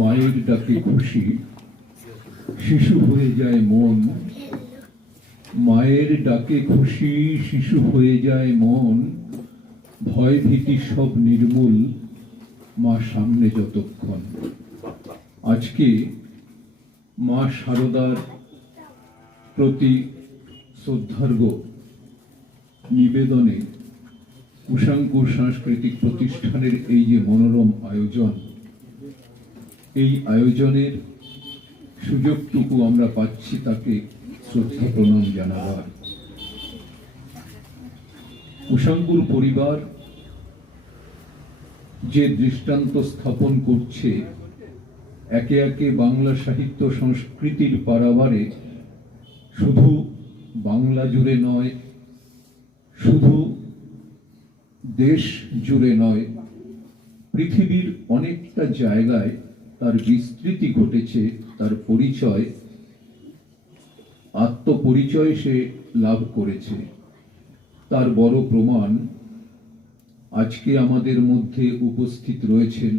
মায়ের ডাকে খুশি শিশু হয়ে যায় মন, মায়ের ডাকে খুশি শিশু হয়ে যায় মন, ভয় ভীতি সব নির্মূল মা সামনে যতক্ষণ। আজকে মা শারদার প্রতি শ্রদ্ধার্ঘ নিবেদনে কুশাঙ্কুর সাংস্কৃতিক প্রতিষ্ঠানের এই যে মনোরম আয়োজন, এই আয়োজনের সুযোগটুকু আমরা পাচ্ছি তাকে শ্রদ্ধা প্রণাম জানাবার। কুশাঙ্কুর পরিবার যে দৃষ্টান্ত স্থাপন করছে, একে একে বাংলা সাহিত্য সংস্কৃতির পারাবারে শুধু বাংলা জুড়ে নয়, শুধু দেশ জুড়ে নয়, পৃথিবীর অনেকটা জায়গায় তার বিস্তৃতি ঘটেছে, তার পরিচয়, আত্মপরিচয় সে লাভ করেছে। তার বড় প্রমাণ আজকে আমাদের মধ্যে উপস্থিত রয়েছেন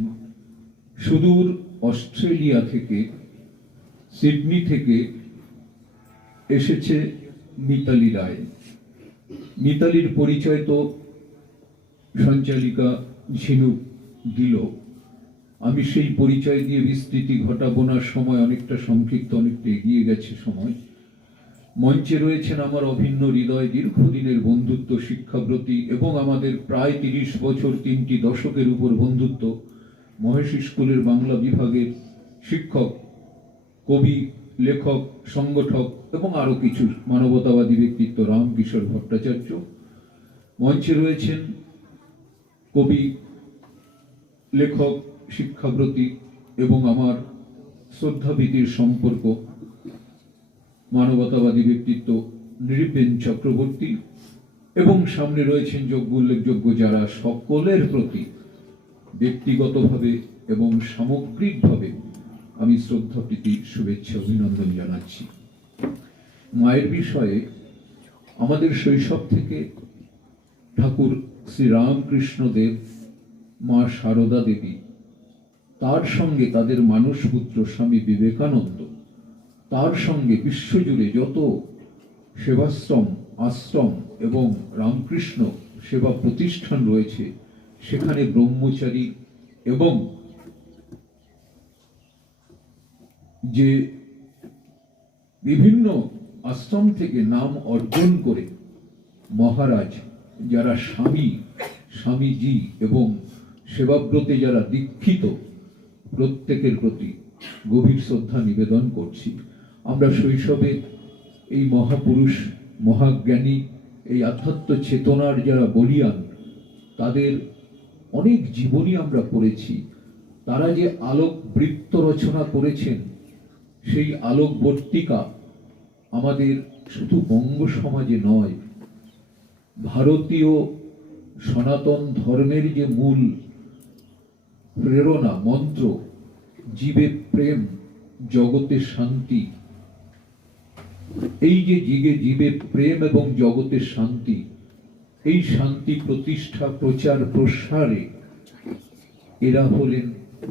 সুদূর অস্ট্রেলিয়া থেকে, সিডনি থেকে এসেছে মিতালি রায়। মিতালির পরিচয় তো সঞ্চালিকা ঝিনুক দিল, আমি সেই পরিচয় দিয়ে বিস্তৃতি ঘটাবো না, সময় অনেকটা সংক্ষিপ্ত, অনেকটা এগিয়ে গেছে সময়। মঞ্চে রয়েছেন আমার অভিন্ন হৃদয়, দীর্ঘদিনের বন্ধুত্ব, শিক্ষাব্রতী এবং আমাদের প্রায় 30 বছর, 3টি দশকের উপর বন্ধুত্ব, মহেশ স্কুলের বাংলা বিভাগের শিক্ষক, কবি, লেখক, সংগঠক এবং আরো কিছু মানবতাবাদী ব্যক্তিত্ব রামকিশোর ভট্টাচার্য। মঞ্চে রয়েছেন কবি, লেখক, শিক্ষাব্রতী এবং আমার শ্রদ্ধাভীতির সম্পর্ক মানবতাবাদী ব্যক্তিত্ব নৃপেন চক্রবর্তী, এবং সামনে রয়েছেন যোগ্য উল্লেখযোগ্য যারা সকলের প্রতি ব্যক্তিগতভাবে এবং সামগ্রিকভাবে আমি শ্রদ্ধাপ্রীতি শুভেচ্ছা অভিনন্দন জানাচ্ছি। মায়ের বিষয়ে আমাদের শৈশব থেকে ঠাকুর শ্রী রামকৃষ্ণদেব, মা শারদা দেবী, তার সঙ্গে তাদের মানসপুত্র স্বামী বিবেকানন্দ, তার সঙ্গে বিশ্বজুড়ে যত সেবাশ্রম, আশ্রম এবং রামকৃষ্ণ সেবা প্রতিষ্ঠান রয়েছে, সেখানে ব্রহ্মচারী এবং যে বিভিন্ন আশ্রম থেকে নাম অর্জন করে মহারাজ যারা স্বামী, স্বামীজি এবং সেবাব্রতে যারা দীক্ষিত, প্রত্যেকের প্রতি গভীর শ্রদ্ধা নিবেদন করছি। আমরা শৈশবে এই মহাপুরুষ, মহাজ্ঞানী, এই আধ্যাত্ম চেতনার যারা বলিয়ান, তাদের অনেক জীবনী আমরা পড়েছি। তারা যে আলোক বৃত্ত রচনা করেছেন, সেই আলোকবর্তিকা আমাদের শুধু বঙ্গ সমাজে নয়, ভারতীয় সনাতন ধর্মের যে মূল প্রেরণা মন্ত্র, জীবে প্রেম জগতে শান্তি, এই যে জীবে প্রেম এবং জগতে শান্তি, এই শান্তি প্রতিষ্ঠা প্রচার প্রসারে এরা হলেন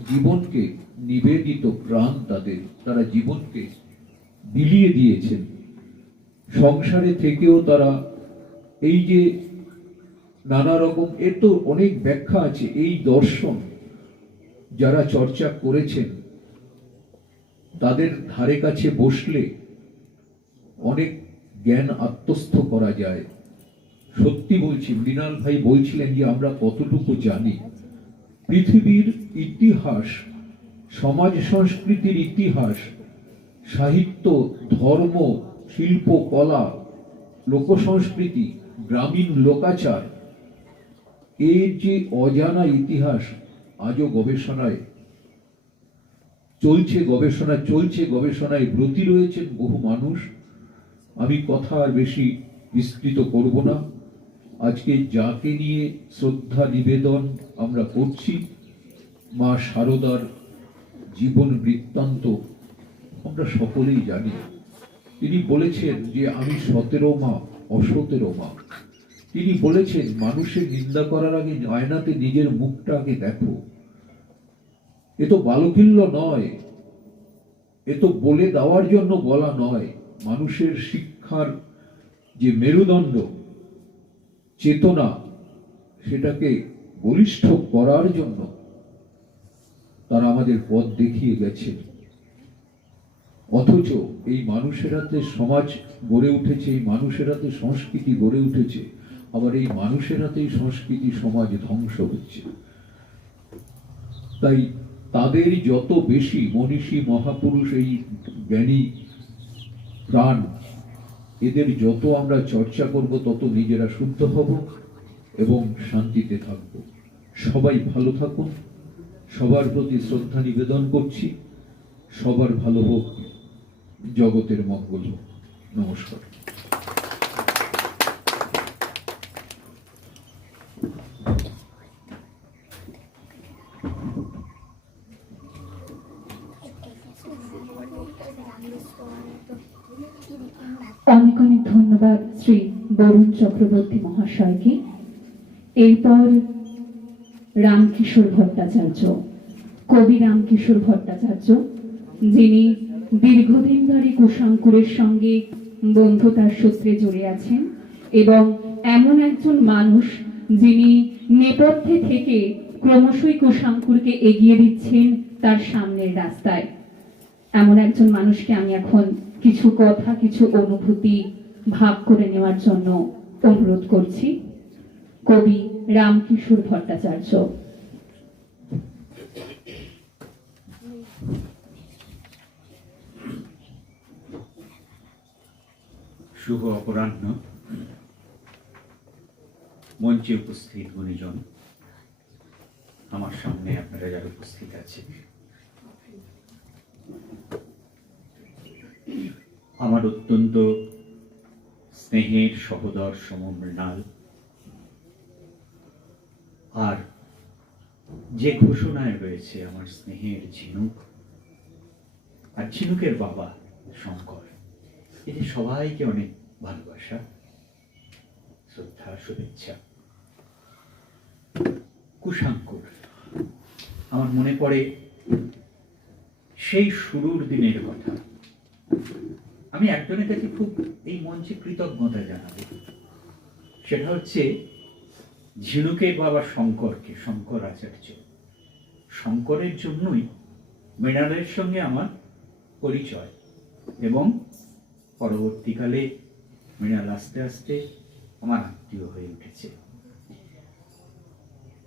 জীবনকে নিবেদিত প্রাণ, তারা জীবনকে বিলিয়ে দিয়েছেন। সংসারে থেকেও তারা এই যে নানা রকম, এর তো অনেক ব্যাখ্যা আছে, এই দর্শন যারা চর্চা করেছেন তাদের ধারে কাছে বসলে অনেক জ্ঞান আত্মস্থ করা যায়। সত্যি বলছি, মৃণাল ভাই বলছিলেন যে আমরা কতটুকু জানি। পৃথিবীর ইতিহাস, সমাজ সংস্কৃতির ইতিহাস, সাহিত্য, ধর্ম, শিল্প, কলা, লোক সংস্কৃতি, গ্রামীণ লোকাচার, এর যে অজানা ইতিহাস আজও গবেষণায় গবেষণায় ব্রতী রয়েছেন বহু মানুষ। আমি কথা আর বেশি বিস্তৃত করব না। আজকে যাকে নিয়ে শ্রদ্ধা নিবেদন আমরা করছি, মা শারদার জীবন বৃত্তান্ত আমরা সকলেই জানি। তিনি বলেছেন যে আমি 17 মা, অ17 মা। তিনি বলেছেন মানুষের নিন্দা করার আগে আয়নাতে নিজের মুখটা আগে দেখো। এ তো বালকিল্য নয়, এ তো বলে দেওয়ার জন্য বলা নয়। মানুষের শিক্ষার যে মেরুদণ্ড, চেতনা, সেটাকে বলিষ্ঠ করার জন্য তারা আমাদের পথ দেখিয়ে গেছেন। অথচ এই মানুষের হাতে সমাজ গড়ে উঠেছে, এই মানুষের হাতে সংস্কৃতি গড়ে উঠেছে, আবার এই মানুষের হাতেই সংস্কৃতি সমাজ ধ্বংস হচ্ছে। তাই তাদের যত বেশি মনীষী মহাপুরুষ, এই জ্ঞানী প্রাণ, এদের যত আমরা চর্চা করব তত নিজেরা শুদ্ধ হব এবং শান্তিতে থাকব। সবাই ভালো থাকুন, সবার প্রতি শ্রদ্ধা নিবেদন করছি। সবার ভালো হোক, জগতের মঙ্গল হোক। নমস্কার। অনেক অনেক ধন্যবাদ শ্রী বরুণ চক্রবর্তী মহাশয়কে। এরপর রামকিশোর ভট্টাচার্য, কবি রামকিশোর ভট্টাচার্য, যিনি দীর্ঘদিন ধরে কুশাঙ্কুরের সঙ্গে বন্ধুতার সূত্রে জড়ে আছেন এবং এমন একজন মানুষ যিনি নেপথ্যে থেকে ক্রমশই কুশাঙ্কুরকে এগিয়ে দিচ্ছেন তার সামনের রাস্তায়। এমন একজন মানুষকে আমি এখন কিছু কথা, কিছু অনুভূতি ভাগ করে নেওয়ার জন্য অনুরোধ করছি। কবি রামকিশোর ভট্টাচার্য। শুভ অপরাহ্ন। মঞ্চে উপস্থিত গুণীজন, আমার সামনে আপনারা যারা উপস্থিত আছেন, আমার অত্যন্ত স্নেহের সহোদর সমমৃণাল, আর যে ঘোষণায় রয়েছে আমার স্নেহের ঝিনুক আর ঝিনুকের বাবা শঙ্কর, এদের সবাইকে অনেক ভালোবাসা, শ্রদ্ধা, শুভেচ্ছা। কুশাঙ্কুর, আমার মনে পড়ে সেই শুরুর দিনের কথা। আমি একজনের কাছে খুব এই মঞ্চে কৃতজ্ঞতা জানাবো, সেটা হচ্ছে ঝিনুকের বাবা শঙ্করকে, শঙ্কর আচার্য। শঙ্করের জন্যই মৃণালের সঙ্গে আমার পরিচয় এবং পরবর্তীকালে মৃণাল আস্তে আস্তে আমার আত্মীয় হয়ে উঠেছে।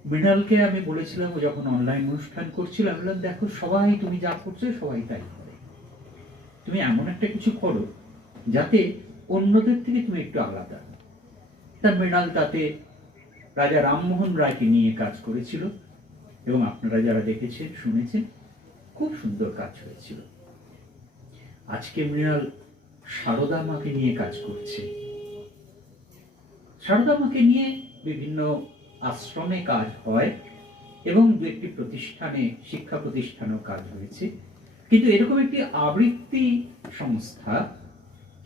মৃণালকে আমি বলেছিলাম, যখন অনলাইন অনুষ্ঠান করছিলাম, বললাম দেখো সবাই তুমি যা করছো সবাই তাই করে, তুমি এমন একটা কিছু করো যাতে অন্যদের থেকে তুমি একটু আলাদা। তা মৃণাল তাতে রাজা রামমোহন রায়কে নিয়ে কাজ করেছিল এবং আপনারা যারা দেখেছেন শুনেছেন, খুব সুন্দর কাজ হয়েছিল। আজকে মৃণাল সারদা মাকে নিয়ে কাজ করছে। সারদা মাকে নিয়ে বিভিন্ন আশ্রমে কাজ হয় এবং দু একটি প্রতিষ্ঠানে, শিক্ষা প্রতিষ্ঠানেও কাজ হয়েছে। কিন্তু এরকম একটি আবৃত্তি সংস্থা,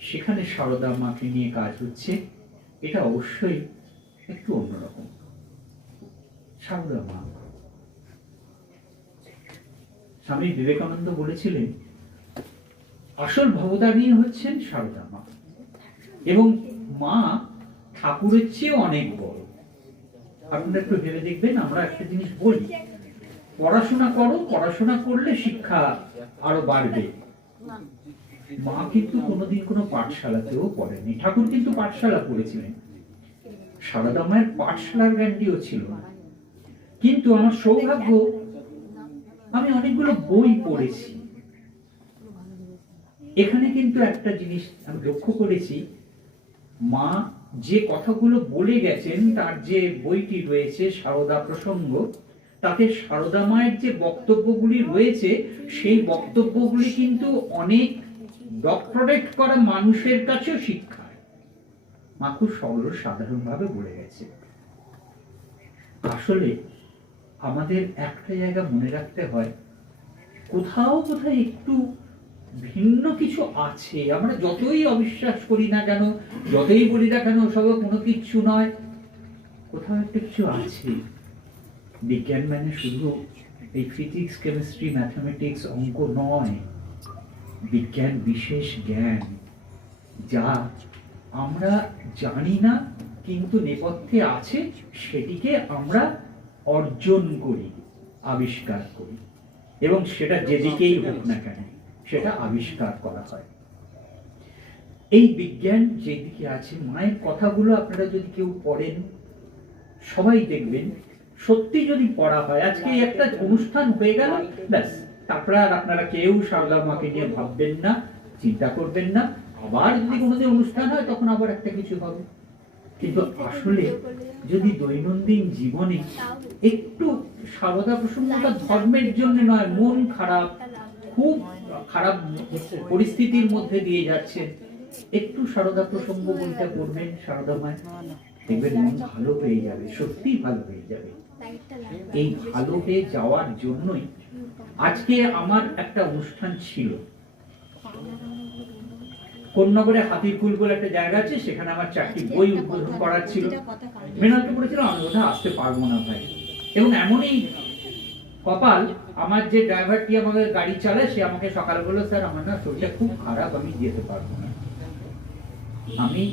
সেখানে সারদা মাকে নিয়ে কাজ হচ্ছে, এটা অবশ্যই একটু অন্যরকম। সারদা মা, স্বামী বিবেকানন্দ বলেছিলেন আসল ভবতারিণী হচ্ছেন সারদা মা, এবং মা ঠাকুরের চেয়ে অনেক বড়। আপনারা একটু ভেবে দেখবেন, আমরা একটা জিনিস বলি, পড়াশোনা করো, পড়াশোনা করলে শিক্ষা আরো বাড়বে। মা কিন্তু কোনোদিন কোনো পাঠশালাতেও পড়েনি। ঠাকুর কিন্তু পাঠশালা পড়েছিলেন, সারদা মায়ের পাঠশালার জ্ঞানটিও ছিল না। কিন্তু আমার সৌভাগ্য, আমি অনেকগুলো বই পড়েছি। এখানে কিন্তু একটা জিনিস আমি লক্ষ্য করেছি, মা যে কথাগুলো বলে গেছেন, তার যে বইটি রয়েছে সারদা প্রসঙ্গ, তাতে সারদা মায়ের যে বক্তব্যগুলি রয়েছে, সেই বক্তব্যগুলি কিন্তু অনেক ডক্টরেট করা মানুষের কাছেও শিক্ষা। মা খুব সরল সাধারণভাবে বলে গেছে। আসলে আমাদের একটা জায়গা মনে রাখতে হয়, কোথাও কোথাও একটু ভিন্ন কিছু আছে। আমরা যতই অবিশ্বাস করি না কেন, যতই বলি না কেন ওসব কোনো কিছু নয়, কোথাও একটা কিছু আছে। বিজ্ঞান মানে শুধু এই ফিজিক্স, কেমিস্ট্রি, ম্যাথমেটিক্স, অঙ্ক নয়। বিজ্ঞান বিশেষ জ্ঞান, যা আমরা জানি না কিন্তু নেপথ্যে আছে, সেটিকে আমরা অর্জন করি, আবিষ্কার করি, এবং সেটা যেদিকেই হোক না কেন সেটা আবিষ্কার করা হয়। এই বিজ্ঞান যেদিকে আছে, মায়ের কথাগুলো আপনারা যদি কেউ পড়েন, সবাই দেখবেন সত্যি যদি পড়া হয়। আজকে একটা অনুষ্ঠান হয়ে গেল, ব্যাস, তারপরে আর আপনারা কেউ সারদা মাকে নিয়ে ভাববেন না, চিন্তা করবেন না। আবার যদি কোনোদিন অনুষ্ঠান হয়, তখন আবার একটা কিছু হবে। কিন্তু আসলে যদি দৈনন্দিন জীবনে একটু সারদা প্রসঙ্গটা ধর্মের জন্য নয়, মন খারাপ, খুব খারাপ পরিস্থিতির মধ্যে দিয়ে যাচ্ছেন, একটু সারদা প্রসঙ্গ বইটা পড়বেন, সারদা মায়ের, দেখবেন মন ভালো হয়ে যাবে, সত্যি ভালো হয়ে যাবে। এই ভালো হয়ে যাওয়ার জন্যই আজকে আমার একটা অনুষ্ঠান ছিল। কোন্নগরে হাতিরকুল বলে একটা জায়গা আছে, সেখানে আমার 4টি বই উদ্বোধন করার ছিল। মেনালকে বলেছিলাম আমি বোধহয় আসতে পারবো না ভাই, এবং এমনই কপাল, আমার যে ড্রাইভারটি আমাদের গাড়ি চালায়, সে আমাকে সকালে বললো, স্যার আমার না শরীরটা খুব খারাপ, আমি যেতে পারবো না। আমি,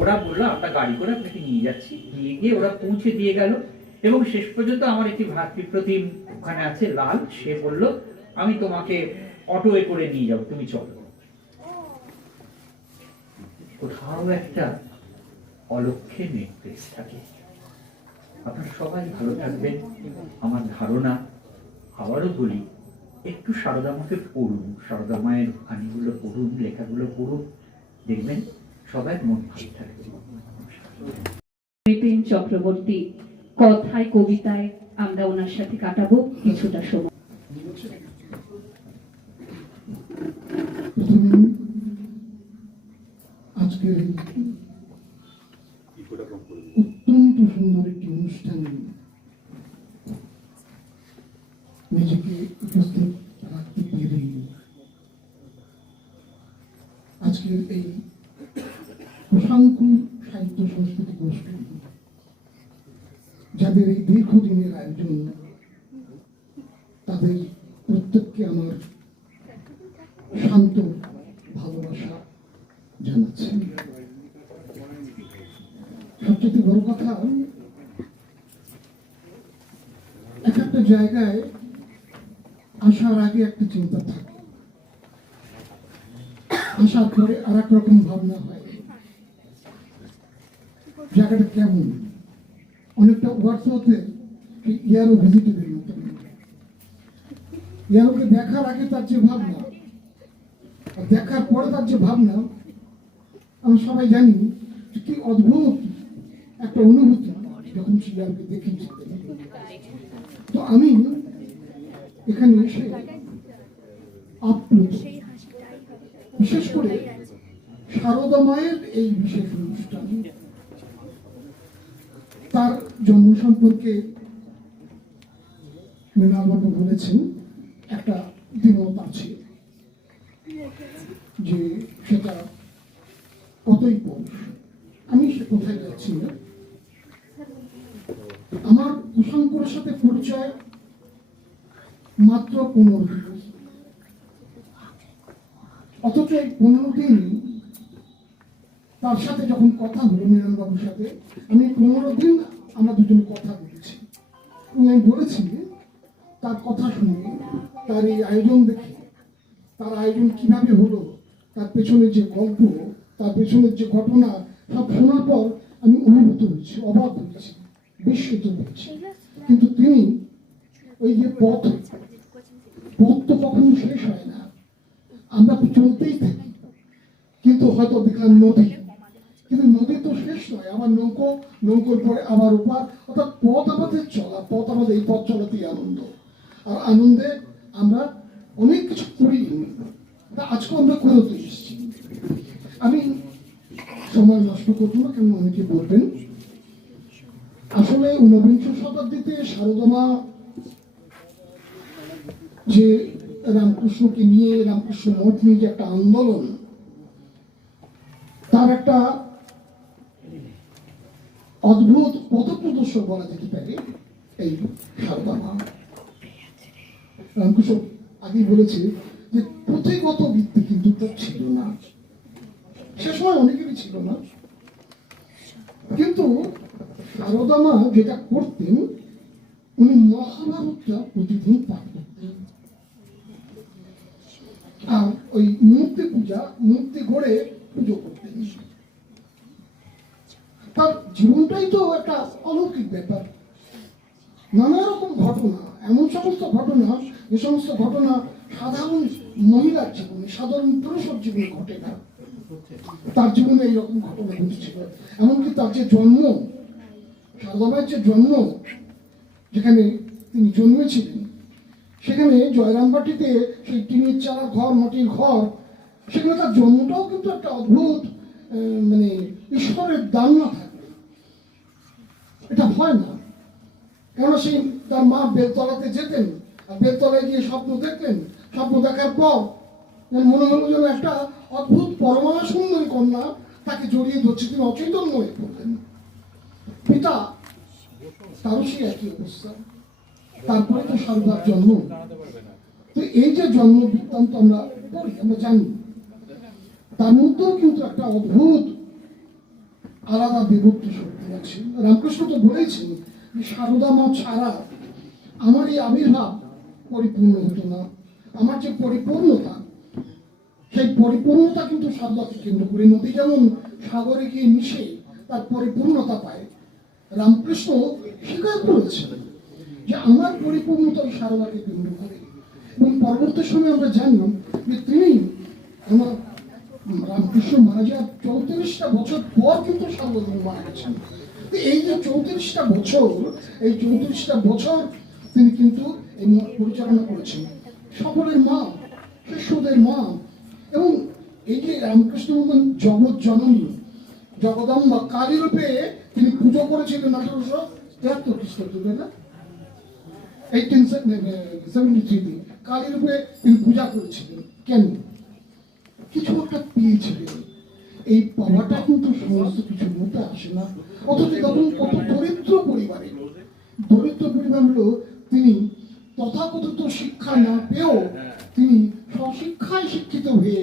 ওরা বললো আমরা গাড়ি করে আপনাকে নিয়ে যাচ্ছি, নিয়ে গিয়ে ওরা পৌঁছে দিয়ে গেল। এবং শেষ পর্যন্ত আমার একটি ভাতৃপ্রতিম ওখানে আছে, লাল, সে বলল আমি তোমাকে অটোয়ে করে নিয়ে যাবো, তুমি চলো। কোথাও একটা অলক্ষ্যে নির্দেশ থাকে। আপনারা সবাই ভালো থাকবেন। আমার ধারণা, আবারও বলি, একটু সারদা মাকে পড়ুন, সারদা মায়ের বাণীগুলো পড়ুন, লেখাগুলো পড়ুন, দেখবেন সবাই মন ভালো থাকবে। বিপিন চক্রবর্তী কথায় কবিতায় আমরা ওনার সাথে কাটাবো কিছুটা সময়। আজকের অত্যন্ত সুন্দর একটি অনুষ্ঠানে নিজেকে উপস্থিত রাখতে পেরে, আজকের এই কুশাঙ্কুর সাহিত্য সংস্কৃতি গোষ্ঠী, যাদের এই দীর্ঘদিনের আয়োজন, তাদের প্রত্যেককে আমার শান্ত ভালোবাসা জানাচ্ছি। সবচেয়ে বড় কথা, এক একটা জায়গায় আসার আগে একটা চিন্তা থাকে, আসার পরে আর এক রকম ভাবনা হয়, জায়গাটা কেমন। অনেকটা ওয়ার্ডসওয়ার্থে ইয়ারো ভিজিটেবল মতো, ইয়ারোকে দেখার আগে তার যে ভাবনা, আর দেখার পরে তার যে ভাবনা, আমরা সবাই জানি কি অদ্ভুত একটা অনুভূতি যখন শিয়ালকে দেখেছি। তো আমি এখানে এসে আপ্লুত, বিশেষ করে সারদা মায়ের এই বিশেষ অনুষ্ঠান, তার জন্ম সম্পর্কে মৃণালবাবু বলেছেন একটা দ্বিমত আছে, যে সেটা কতই পৌষ। আমি সে কোথায় যাচ্ছি না, কুশাঙ্করের সাথে পরিচয় মাত্র 15 দিন, অথচ এই 15 দিন তার সাথে যখন কথা হলো মিলনবাবুর সাথে, আমি 15 দিন আমরা দুজনে কথা বলেছি এবং আমি বলেছি তার কথা শুনে, তার এই আয়োজন দেখে, তার আয়োজন কিভাবে হলো, তার পেছনের যে গল্প, তার পেছনের যে ঘটনা, সব শোনার পর আমি অনুভূত হয়েছি, অবাক হয়েছি, বিস্মিত হয়েছি। কিন্তু তিনি ওই যে পথ তো কখনো শেষ হয় না, আমরা চলতেই থাকি, কিন্তু হয়তো দেখলাম নদী, কিন্তু নদী তো শেষ নয়, আবার নৌকোর পরে আবার ওপার, অর্থাৎ পথ আমাদের চলা, পথ আমাদের এই পথ চলাতেই আনন্দ। আর আনন্দে আমরা অনেক কিছু করি, তা আজকে আমরা করতে এসেছি। আমি সময় নষ্ট করবো না, কেন অনেকে বলবেন আসলে 19বিংশ শতাব্দীতে সারদা যে রামকৃষ্ণকে নিয়ে, রামকৃষ্ণ মঠ নিয়ে যে একটা আন্দোলন, তার একটা অদ্ভুত পথপ্রদর্শক বলা যেতে পারে এই সারদা মা। রামকৃষ্ণ আগেই বলেছে যে পুঁথিগত বিদ্যে কিন্তু তার ছিল না, সে সময় অনেকেরই ছিল না, কিন্তু সারদা মা যেটা করতেন, উনি মহাভারতটা প্রতিদিন পাঠ করতেন। আর ওই মূর্তি গড়ে পুজো করতেন। তার জীবনটাই তো একটা অলৌকিক ব্যাপার, নানা রকম ঘটনা, এমন সমস্ত ঘটনা, যে সমস্ত ঘটনা সাধারণ মহিলার জীবনে, সাধারণ পুরুষের জীবনে ঘটে না, তার জীবনে এইরকম ঘটনা ঘটেছিল। এমনকি তার যে জন্ম, সারদা মায়ের যে জন্ম, যেখানে তিনি জন্মেছিলেন, সেখানে জয়রামবাটিতে সেই টিনের চালা ঘর, মাটির ঘর, সেখানে তার জন্মটাও কিন্তু একটা অদ্ভুত, মানে ঈশ্বরের দান না থাকলে এটা হয় না। কেন সেই তার মা বেলতলাতে যেতেন, আর বেলতলায় গিয়ে স্বপ্ন দেখতেন, স্বপ্ন দেখার পর মনে হলো যেন একটা অদ্ভুত পরমা সুন্দরী কন্যা তাকে জড়িয়ে ধরছে, তিনি অচৈতন্য হয়ে পড়লেন। পিতা তারও সেই একই অবস্থা। তারপরে তো সারদার জন্ম। তো এই যে জন্ম বৃত্তান্ত আমরা পড়ি, আমরা জানি, তার মধ্যেও কিন্তু একটা অদ্ভুত আলাদা বিভক্তি শক্তি আছে। রামকৃষ্ণ তো বলেছেন যে সারদা মা ছাড়া আমার এই আবির্ভাব পরিপূর্ণ হতো না। আমার যে পরিপূর্ণতা, সেই পরিপূর্ণতা কিন্তু সারদাকে কেন্দ্র করে। নদী যেমন সাগরে গিয়ে মিশে তার পরিপূর্ণতা পায়, রামকৃষ্ণ স্বীকার করেছেন যে আমার পরিপূর্ণতা ওই সারদাকে কেন্দ্র করে। এবং পরবর্তী সময় আমরা জানলাম যে তিনি, আমার রামকৃষ্ণ মারা যাওয়ার 34টা বছর পর কিন্তু সারদা মারা গেছেন। এই যে 34টা বছর, এই 34টা বছর তিনি কিন্তু এই মঠ পরিচালনা করেছেন, সকলের মা, শিষ্যদের মা। এবং এই যে রামকৃষ্ণ মতন জগৎ জননী জগদম্বা কালী রূপে তিনি পুজো করেছিলেন 1873 খ্রিস্টাব্দে, না 1873 কালী রূপে তিনি পূজা করেছিলেন। কেন? কিছু একটা পেয়েছিলেন। এই পাওয়াটা কিন্তু সমস্ত কিছুর মধ্যে আসে না। অথচ তখন কত দরিদ্র পরিবার হলো, তিনি তথাকথিত শিক্ষা না পেয়েও তিনি স্বশিক্ষায় শিক্ষিত হয়ে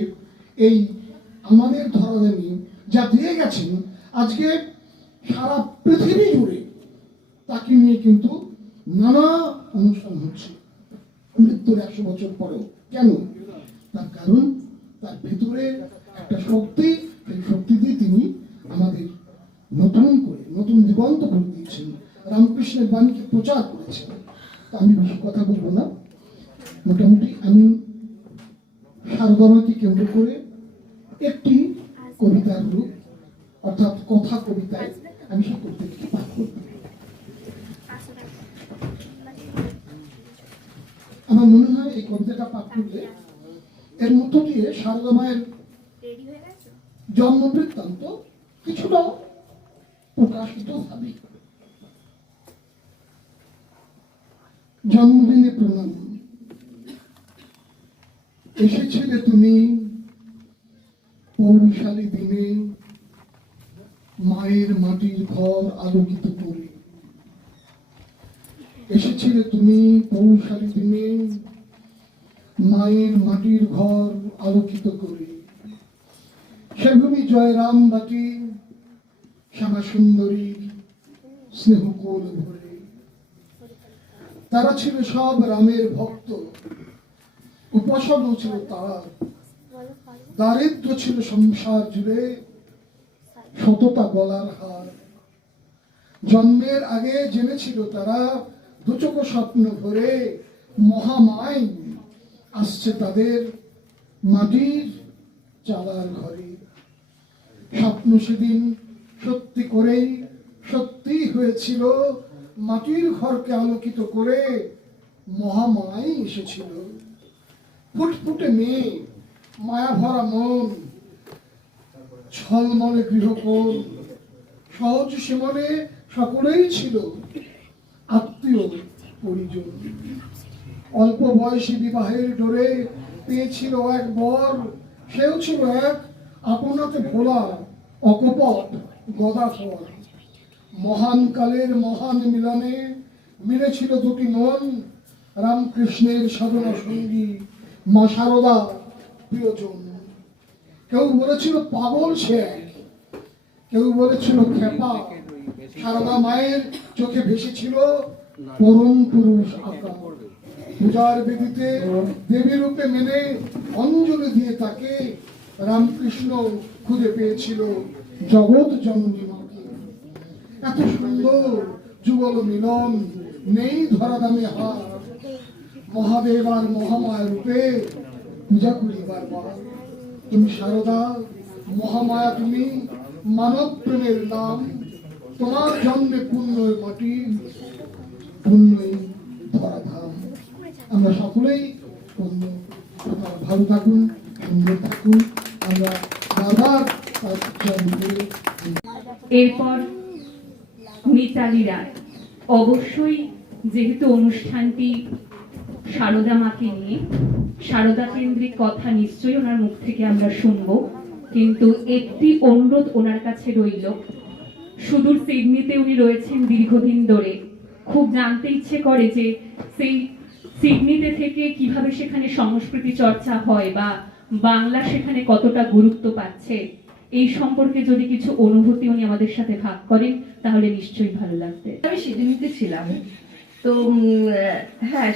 এই আমাদের ধরাধামী যা দিয়ে গেছেন, আজকে সারা পৃথিবী জুড়ে তাকে নিয়ে কিন্তু নানা অনুষ্ঠান হচ্ছে মৃত্যুর 100 বছর পরেও। কেন? তার কারণ তার ভেতরে একটা শক্তি, সেই শক্তি দিয়ে তিনি আমাদের নতুন দিগন্ত করে দিয়েছেন, রামকৃষ্ণের বাণীকে প্রচার করেছেন। আমি বেশি কথা বলবো না, মোটামুটি আমি সারদামাকে কেন্দ্র করে একটি কবিতার রূপ, অর্থাৎ কথা কবিতায় আমি সেই কবিতাটি পাঠ করব। আমার মনে হয় এই কবিতাটা পাঠ করলে এর মধ্য দিয়ে সারদা মায়ের জন্ম বৃত্তান্ত কিছুটা প্রকাশিত হবে। জন্মদিনে প্রণাম। এসেছিলে তুমি পৌরশালী দিনে, মায়ের মাটির ঘর আলোকিত করে। এসেছিলে তুমি পৌষালী দিনে মায়ের মাটির ঘর আলোকিত করে, সে ভূমি জয়রাম বাটি শ্যামা সুন্দরীর স্নেহকোল ভরে। তারা ছিল সব রামের ভক্ত, উপাসনা ছিল তার, দারিদ্র ছিল সংসার জুড়ে, সততা গলার হার। জন্মের আগে জেনেছিল তারা দুচোখ স্বপ্ন ভরে, মহামায় আসছে তাদের মাটির চালার ঘরে। স্বপ্ন সেদিন সত্যি করেই সত্যি হয়েছিল, মাটির ঘরকে আলোকিত করে মহামায় এসেছিল। ফুটফুটে মেয়ে, মায়া ভরা মন, ছলমলে গৃহকোণ, সহজ সীমনে সকলেই ছিল আত্মীয় পরিজন। অল্প বয়সী বিবাহের ডোরে পেয়েছিল এক বর, সেও ছিল এক আপনাতে ভোলা অকপট গদাফর। মহান কালের মহান মিলনে মিলেছিল দুটি মন, রামকৃষ্ণের সাধনা সঙ্গী মা শারদা প্রিয়জন। কেউ বলেছিল পাগল সে এক, কেউ বলেছিল খেপা। সারদা মায়ের চোখে ভেসেছিল পরম পুরুষ আঁকা। পূজার বেদিতে দেবী রূপে মেনে অঞ্জলি দিয়ে তাকে রামকৃষ্ণ খুঁজে পেয়েছিল জগৎ জননী মাকে। এত সুন্দর যুগল মিলন, নেই ধরা দামে হার। মহাদেব আর মহামায়া রূপে পূজা করি বারবার। তুমি শারদা, মহামায়া তুমি, মানব প্রেমের নাম। তোমার জন্মে পুণ্যের মাটি, পুণ্যই ধরাধাম। আমরা সকলেই পুণ্য। আপনারা ভালো থাকুন, সুন্দর থাকুন। আমরা বারবার তার জন্ম করে এরপর মিতালি রায়। অবশ্যই যেহেতু অনুষ্ঠানটি সারদা মাকে নিয়ে, সারদা কেন্দ্রিক কথা নিশ্চয়ই ওনার মুখ থেকে আমরা শুনবো, কিন্তু একটি অনুরোধ ওনার কাছে রইল। সুদূর সিডনিতে উনি রয়েছেন দীর্ঘদিন ধরে, খুব জানতে ইচ্ছে করে যে সেই সিডনিতে থেকে কিভাবে সেখানে সংস্কৃতি চর্চা হয় বা বাংলা সেখানে কতটা গুরুত্ব পাচ্ছে, এই সম্পর্কে যদি কিছু অনুভূতি উনি আমাদের সাথে ভাগ করেন তাহলে নিশ্চয়ই ভালো লাগবে। আমি সিডনিতে ছিলাম, তো হ্যাঁ,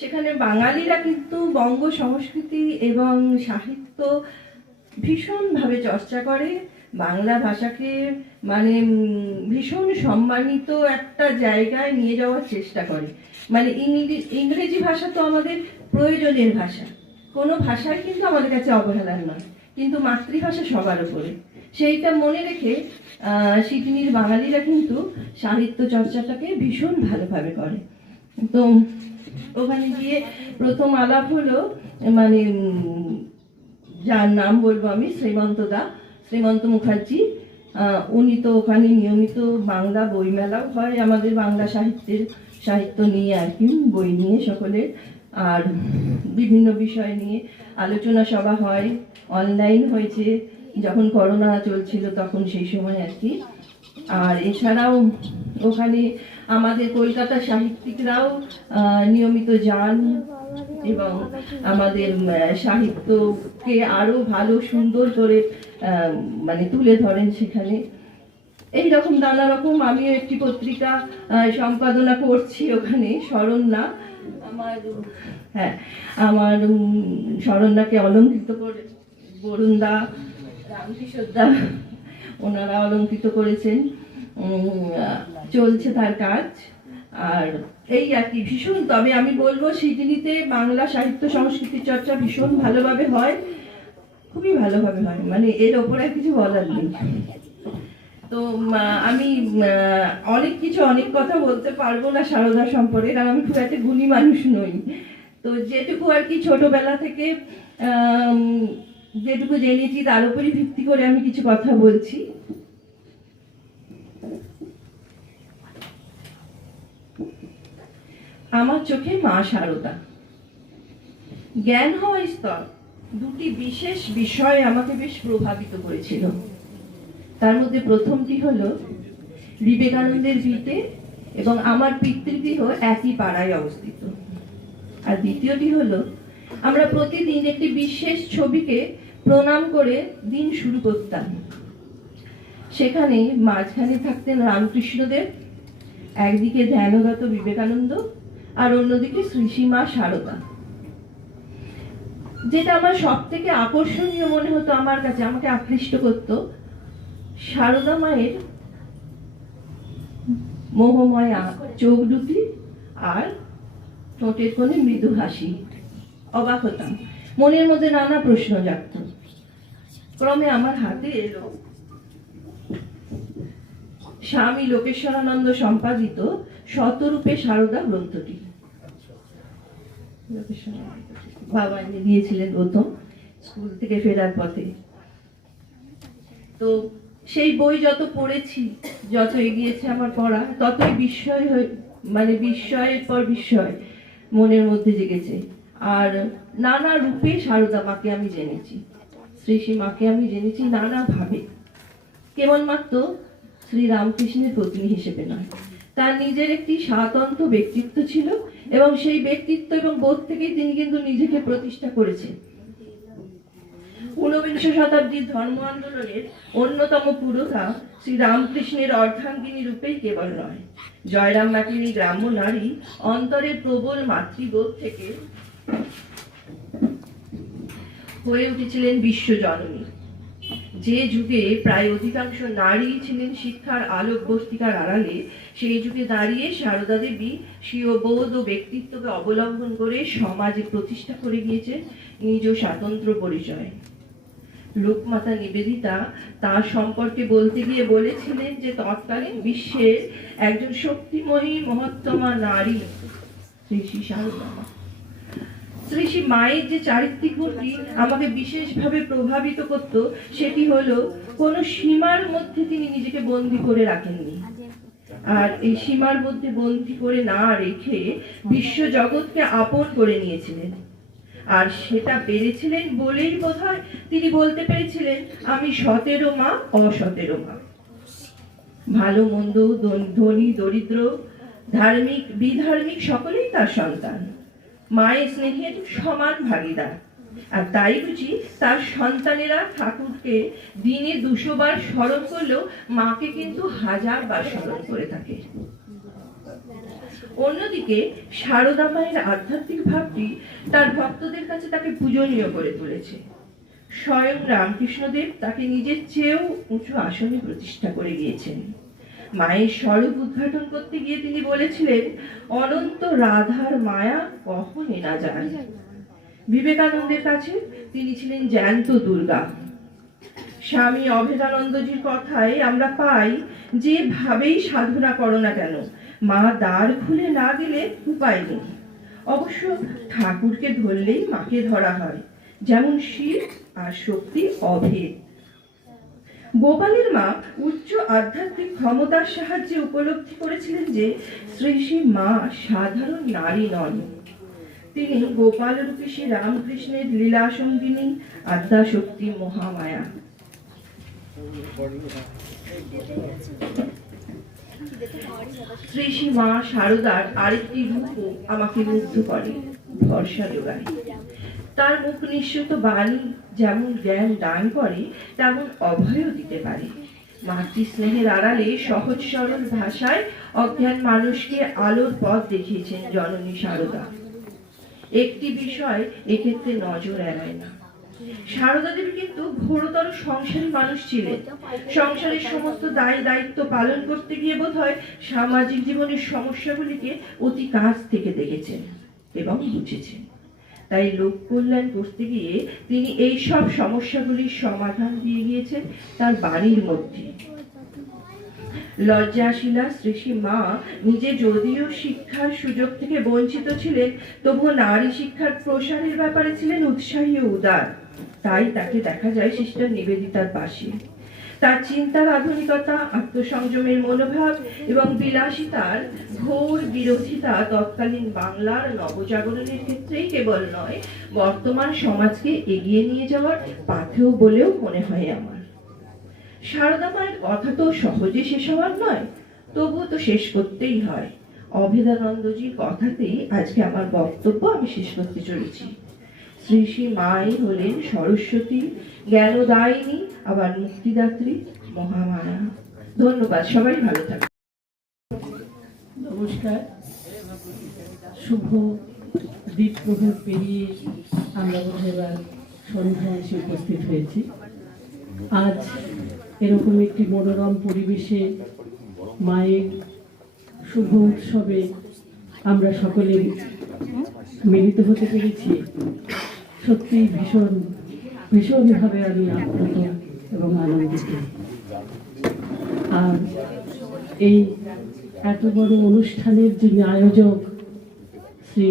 সেখানে বাঙালিরা কিন্তু বঙ্গ সংস্কৃতি এবং সাহিত্য ভীষণভাবে চর্চা করে। বাংলা ভাষাকে মানে ভীষণ সম্মানিত একটা জায়গায় নিয়ে যাওয়ার চেষ্টা করে। মানে ইংরেজি ভাষা তো আমাদের প্রয়োজনের ভাষা, কোনো ভাষাই কিন্তু আমাদের কাছে অবহেলার নয়, কিন্তু মাতৃভাষা সবার উপরে। সেইটা মনে রেখে সিডনির বাঙালিরা কিন্তু সাহিত্য চর্চাটাকে ভীষণ ভালোভাবে করে। তো ওখানে গিয়ে প্রথম আলাপ হলো, মানে যার নাম বলবো আমি, শ্রীমন্ত মুখার্জি। উনি তো ওখানে নিয়মিত বাংলা বইমেলাও হয়, আমাদের বাংলা সাহিত্য নিয়ে আর কি, বই নিয়ে সকলের, আর বিভিন্ন বিষয় নিয়ে আলোচনা সভা হয়। অনলাইন হয়েছে যখন করোনা চলছিল তখন, সেই সময় আর কি। আর এছাড়াও ওখানে আমাদের কলকাতার সাহিত্যিকরাও নিয়মিত যান এবং আমাদের সাহিত্যকে আরো ভালো সুন্দর করে মানে তুলে ধরেন সেখানে। এইরকম নানা রকম, আমিও একটি পত্রিকা সম্পাদনা করছি ওখানে, শরণ্যা। আমার শরণ্যাকে অলঙ্কৃত করে বরুণদা, রামকিশোরদা ওনারা অলঙ্কৃত করেছেন। চলছে তার কাজ। আর এই আর কি ভীষণ, তবে আমি বলবো সিডনিতে বাংলা সাহিত্য সংস্কৃতি চর্চা ভীষণ ভালোভাবে হয়, খুবই ভালোভাবে হয়, মানে এর ওপরে কিছু বলার নেই। তো আমি অনেক কথা বলতে পারবো না সারদা সম্পর্কে, কারণ আমি খুব একটা গুণী মানুষ নই। তো যেটুকু আর কি ছোটবেলা থেকে যেটুকু জেনেছি তার উপরই ভিত্তি করে আমি কিছু কথা বলছি। আমার চোখে মা শারদা। জ্ঞান হওয়া স্তর, দুটি বিশেষ বিষয় আমাকে বেশ প্রভাবিত করেছিল। তার মধ্যে প্রথমটি হলো বিবেকানন্দের ভিটে এবং আমার পিতৃগৃহ একই পাড়ায় অবস্থিত। আর দ্বিতীয়টি হলো, আমরা প্রতিদিন একটি বিশেষ ছবিকে প্রণাম করে দিন শুরু করতাম। সেখানে মাঝখানে থাকতেন রামকৃষ্ণদেব, একদিকে ধ্যানরত বিবেকানন্দ, আর অন্যদিকে শ্রী শ্রী মা শারদা। যেটা আমার সব থেকে আকর্ষণীয় মনে হতো আমার কাছে, আমাকে আকৃষ্ট করত, শারদা মায়ের মোহময় চোখ দুটি আর ঠোঁটের কোণে মৃদু হাসি। অবাক হতাম, মনের মধ্যে নানা প্রশ্ন জাগত। ক্রমে আমার হাতে এলো স্বামী লোকেশ্বরানন্দ সম্পাদিত শতরূপে শারদা গ্রন্থটি। বাবা এনে দিয়েছিলেন প্রথম স্কুল থেকে ফেরার পথে। তো সেই বই যত পড়েছি, যত এগিয়েছে আমার পড়া, ততই বিস্ময়ের পর বিস্ময় মনের মধ্যে জেগেছে। আর নানা রূপে শারদা মাকে আমি জেনেছি, শ্রী শ্রী মাকে আমি জেনেছি নানাভাবে, কেবলমাত্র শ্রী রামকৃষ্ণের পত্নী হিসেবে নয়। তার নিজের একটি স্বতন্ত্র ব্যক্তিত্ব ছিল এবং সেই ব্যক্তিত্ব এবং বোধ থেকেই তিনি কিন্তু নিজেকে প্রতিষ্ঠা করেছেন। ঊনবিংশ শতাব্দীর ধর্ম আন্দোলনের অন্যতম পুরোধা শ্রী রামকৃষ্ণের অর্ধাঙ্গিনী রূপেই কেবল নয়, জয়রাম মাটিনী গ্রাম্য নারী অন্তরের প্রবল মাতৃবোধ থেকে হয়ে উঠেছিলেন বিশ্বজননী। যে যুগে প্রায় অধিকাংশ নারী ছিলেন শিক্ষার আলোক বস্তিকার আড়ালে, সেই যুগে দাঁড়িয়ে শারদা দেবী স্বীয় বোধ ও ব্যক্তিত্বকে অবলম্বন করে সমাজে প্রতিষ্ঠা করে গিয়েছেন নিজ স্বাতন্ত্র্য পরিচয়। লোকমাতা নিবেদিতা তার সম্পর্কে বলতে গিয়ে বলেছিলেন যে তৎকালীন বিশ্বের একজন শক্তিময়ী মহত্তমা নারী শ্রী শ্রী শারদা মা। শ্রী শ্রী মায়ের যে চারিত্রিক গুণটি আমাকে বিশেষভাবে প্রভাবিত করত, সেটি হলো কোনো সীমার মধ্যে তিনি নিজেকে বন্দী করে রাখেননি। আর এই সীমার মধ্যে বন্দী করে না রেখে বিশ্ব জগৎকে আপন করে নিয়েছিলেন। আর সেটা পেরেছিলেন বলেই বোধহয় তিনি বলতে পেরেছিলেন, আমি সতেরো মা, অসতেরো মা। ভালো মন্দ, ধনী দরিদ্র, ধার্মিক বিধার্মিক সকলেই তার সন্তান, মায়ের স্নেহের সমান ভাগিদার। আর তাই বুঝি তার সন্তানেরা ঠাকুরকে দিনে 200 বার স্মরণ করলেও মাকে কিন্তু 1000 বার স্মরণ করে থাকে। অন্যদিকে শারদা মায়ের আধ্যাত্মিক ভাবটি তার ভক্তদের কাছে তাকে পূজনীয় করে তুলেছে। স্বয়ং রামকৃষ্ণদেব তাকে নিজের চেয়েও উঁচু আসনে প্রতিষ্ঠা করে গিয়েছেন। মায়ের স্বরূপ উদ্ঘাটন করতে গিয়ে তিনি বলেছিলেন, অনন্ত রাধার মায়া কখনই না যায়। বিবেকানন্দের কাছে তিনি ছিলেন জ্যান্ত দুর্গা। স্বামী অভেদানন্দজির কথায় আমরা পাই, যে ভাবেই সাধনা করো না কেন, মা দ্বার খুলে না দিলে উপায় নেই। অবশ্য ঠাকুরকে ধরলেই মাকে ধরা হয়, যেমন শিব আর শক্তি অভেদ। গোপালের মা উচ্চ আধ্যাত্মিক ক্ষমতার সাহায্যে উপলব্ধি করেছিলেন যে শ্রী শ্রী মা সাধারণ নারী নন, তিনি গোপাল রূপী শ্রী রামকৃষ্ণের লীলা সঙ্গিনী আদ্যা শক্তি মহামায়া। শ্রী শ্রী মা শারদার আরেকটি রূপও আমাকে মুগ্ধ করে, ভরসা যোগায়। তার মুখ নিঃসৃত বাণী যেমন জ্ঞান দান করে, তেমন অভয়ও দিতে পারে। মাতৃ স্নেহের আড়ালে সহজ সরল ভাষায় অজ্ঞান মানুষকে আলোর পথ দেখিয়েছেন জননী শারদা। একটি বিষয় এক্ষেত্রে নজর এড়ায় না, শারদা দেবী কিন্তু ঘোরতর সংসারী মানুষ ছিলেন। সংসারের সমস্ত দায় দায়িত্ব পালন করতে গিয়ে বোধহয় সামাজিক জীবনের সমস্যাগুলিকে অতি কাছ থেকে দেখেছেন এবং বুঝেছেন। তাই লোক কল্যাণ করতে গিয়ে তিনি এই সব সমস্যাগুলির সমাধান দিয়ে গিয়েছেন তার বাণীর মধ্যে। লজ্জাশীলা শ্রী শ্রী মা নিজে যদিও শিক্ষার সুযোগ থেকে বঞ্চিত ছিলেন, তবুও নারী শিক্ষার প্রসারের ব্যাপারে ছিলেন উৎসাহী ও উদার। তাই তাকে দেখা যায় সিস্টার নিবেদিতার পাশে। তার চিন্তার আধুনিকতা, আত্মসংযমের মনোভাব এবং বিলাসিতার ঘোর বিরোধিতা তৎকালীন বাংলার নবজাগরণের ক্ষেত্রেই কেবল নয়, বর্তমান সমাজকে এগিয়ে নিয়ে যাওয়ার পাথেয় বলেও মনে হয় আমার। শারদা মায়ের কথা তো সহজে শেষ হওয়ার নয়, তবুও তো শেষ করতেই হয়। অভেদানন্দজির কথাতেই আজকে আমার বক্তব্য আমি শেষ করতে চলেছি। শ্রী শ্রী মাই হলেন সরস্বতী, জ্ঞানদায়িনী, আবার মুক্তিদাত্রী, মহামায়া। ধন্যবাদ, সবাই ভালো থাকবেন। নমস্কার। শুভ দ্বীপ প্রহর পেরিয়ে আমরা বোধহয় এবার সন্ধ্যা এসে উপস্থিত হয়েছি। আজ এরকম একটি মনোরম পরিবেশে মায়ের শুভ উৎসবে আমরা সকলে মিলিত হতে পেরেছি। সত্যি ভীষণভাবে আমি আপ্লুত এবং আনন্দিত। আর এই এত বড় অনুষ্ঠানের যিনি আয়োজক শ্রী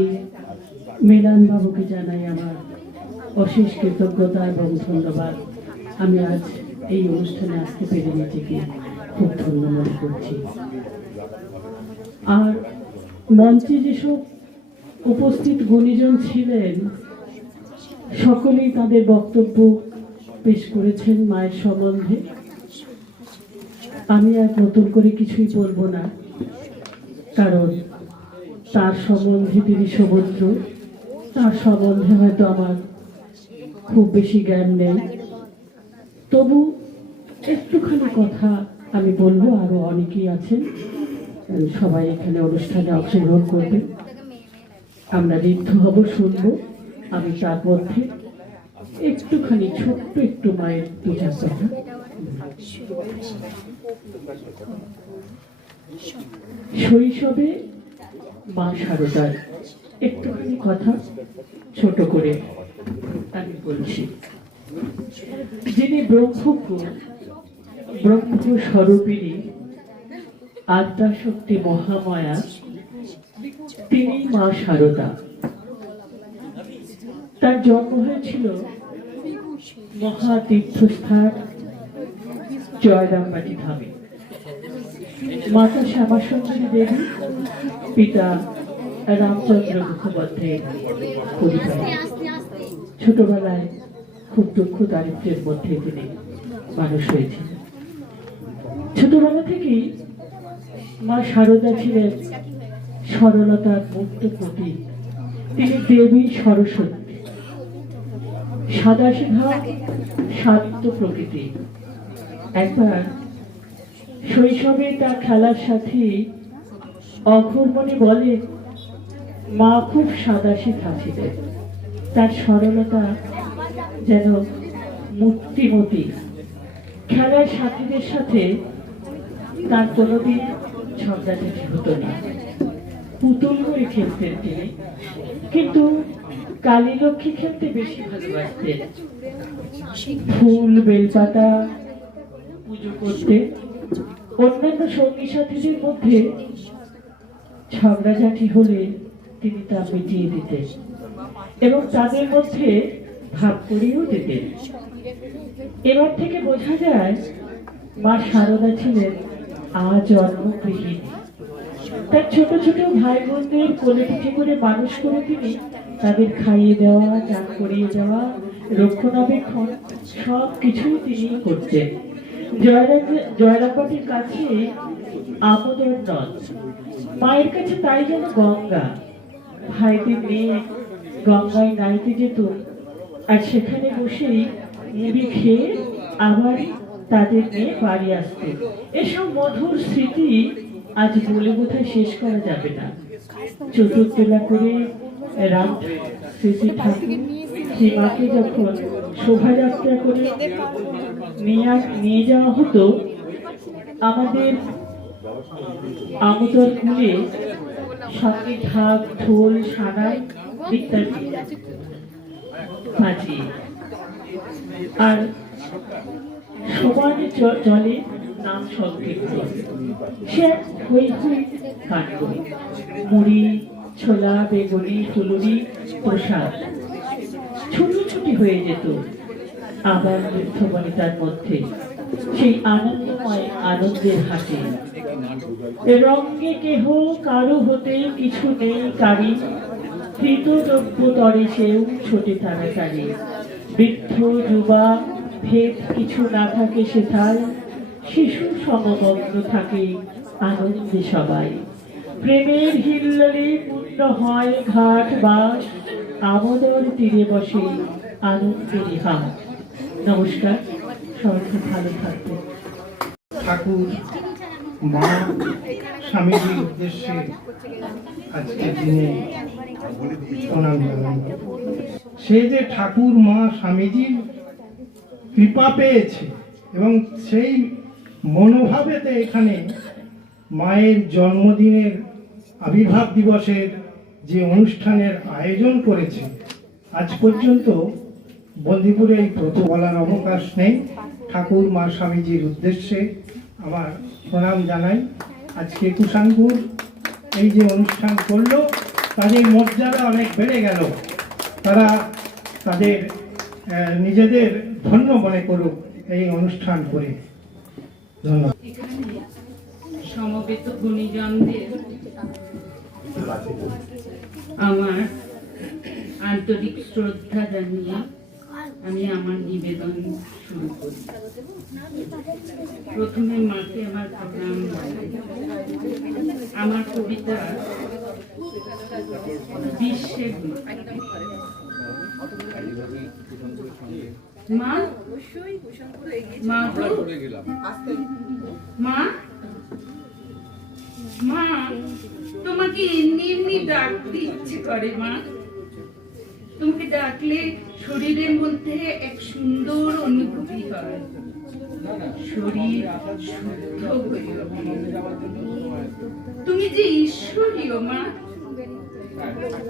মেলান বাবুকে জানাই আমার অশেষ কৃতজ্ঞতা এবং ধন্যবাদ। আমি আজ এই অনুষ্ঠানে আসতে পেরে নিজেকে খুব ধন্য মনে করছি। আর মঞ্চে যেসব উপস্থিত গুণীজন ছিলেন সকলেই তাদের বক্তব্য পেশ করেছেন মায়ের সম্বন্ধে। আমি আর নতুন করে কিছুই বলবো না, কারণ তার সম্বন্ধে তিনি সমুদ্র, তার সম্বন্ধে হয়তো আমার খুব বেশি জ্ঞান নেই। তবু একটুখানি কথা আমি বলবো। আরো অনেকেই আছেন, সবাই এখানে অনুষ্ঠানে অংশগ্রহণ করবে, আমরা ঋদ্ধ হব, শুনবো। আমি তার মধ্যে একটুখানি ছোট্ট একটু মায়ের দু চার কথা। শৈশবে মা শারদার একটুখানি কথা ছোট করে আমি বলছি। যিনি ব্রহ্মস্বরূপিণী আদ্যাশক্তি মহামায়া, তিনি মা শারদা। তার জন্ম হয়েছিল মহাতীর্থস্থান জয়রামবাটি ধামে। মাতা শ্যামাসুন্দরী দেবী, পিতা রামচন্দ্র মুখোপাধ্যায়ের পরিবার। ছোটবেলায় খুব দুঃখ দারিদ্র্যের মধ্যে তিনি মানুষ হয়েছিলেন। ছোটবেলা থেকেই মা শারদা ছিলেন সরলতার মুক্ত প্রতীক। তিনি দেবী সরস্বতী, সাদাসিধা শান্ত প্রকৃতি। একবার শৈশবে তার খেলার সাথে অঘর্মণি বলে মা খুব সাদাসিধা ছিলেন, তার সরলতা যেন মূর্তিমতী। খেলার সাথীদের সাথে তার কোনোদিন ঝগড়াঝাটি হতো না, পুতুল হয়ে খেলতেন তিনি। কিন্তু কালী লক্ষ্মী খেলতে বেশি ভালোবাসতেন। ফুল বেলপাতা পুজো করতে অন্যান্য সঙ্গী সাথীদের মধ্যে ঝগড়াঝাটি হলে তিনি তা মিটিয়ে দিতেন এবং তাদের মধ্যে ভাগ করেও দিতেন। এবার থেকে বোঝা যায় মা শারদা ছিলেন আজন্মগৃহিণী। তার ছোট ছোট ভাই বোনদের কোলে পিঠে করে মানুষ করে তিনি তাদের খাইয়ে দেওয়া, চান করিয়ে দেওয়া, রক্ষণাবেক্ষণ সব কিছুই তিনি করতেন। জয়রামবাটির কাছে আমোদর নদ, মায়ের কাছে তাই যেন গঙ্গা। ভাইদের নিয়ে গঙ্গায় নাইতে যেত, আর সেখানে বসেই মুড়ি খেয়ে আবার তাদের নিয়ে বাড়ি আসতো। এসব মধুর স্মৃতি আজ বলে বোধহয় শেষ করা যাবে না। চতুর্থবেলা করে রাত শ্রী ঠাকুর সীমাকে যখন শোভাযাত্রা করে নিয়ে যাওয়া হতো, আমাদের আমোদর কুলে সঙ্গে ঢাক, ঢোল, সানাই ইত্যাদি বাজিয়ে, আর সমানে জলে নাম সংকীর্তন। সে হই হই কাণ্ড। মুড়ি, ছোলা, বেগুনি, ফুলুরি, প্রসাদ ছুটি হয়ে যেত। আবার বৃদ্ধবনিতার মধ্যে সেই আনন্দময় আনন্দের হাসি। রঙ্গে কেহ কারো হতে কিছু নেই কারি, কৃত দ্রব্য তরে সেও ছোটে তাড়াতাড়ি। বৃদ্ধ যুবা ভেদ কিছু না থাকে সেথায়, শিশু সমমগ্ন থাকে আনন্দে সবাই। প্রেমের হিল্লোলে পূর্ণ হয় ঘাট বাস, আমোদর তীরে বসে আনন্দের হাট। নমস্কার, সবাই খুব ভালো থাকবেন। ঠাকুর মা স্বামীজির উদ্দেশ্যে আজকের দিনে প্রণাম জানাই। সে যে ঠাকুর মা স্বামীজির কৃপা পেয়েছে এবং সেই মনোভাবেতে এখানে মায়ের জন্মদিনের আবির্ভাব দিবসের যে অনুষ্ঠানের আয়োজন করেছে, আজ পর্যন্ত বন্দিপুরে এই প্রথম বলার অবকাশ নেই। ঠাকুর মা স্বামীজির উদ্দেশ্যে আমার প্রণাম জানাই। আজকে কুষাঙ্কুর এই যে অনুষ্ঠান করলো, তাদের মর্যাদা অনেক বেড়ে গেল। তারা তাদের নিজেদের ধন্য মনে করুক এই অনুষ্ঠান করে। ধন্যবাদ। এখানে সমবেত গুণীজনদের আমার আন্তরিক শ্রদ্ধা জানিয়ে আমি আমার নিবেদন শুরু করি। প্রথমে মাকে আমার প্রণাম জানাই। আমার কবিতা বিশ্বের মা, মা গো, মা, মা, তোমাকে এমনি এমনি ডাকতে ইচ্ছে করে মা। তোমাকে ডাকলে শরীরের মধ্যে এক সুন্দর অনুভূতি হয়, শরীর শুদ্ধ হয়ে ওঠে। তুমি যে ঈশ্বরীয় মা,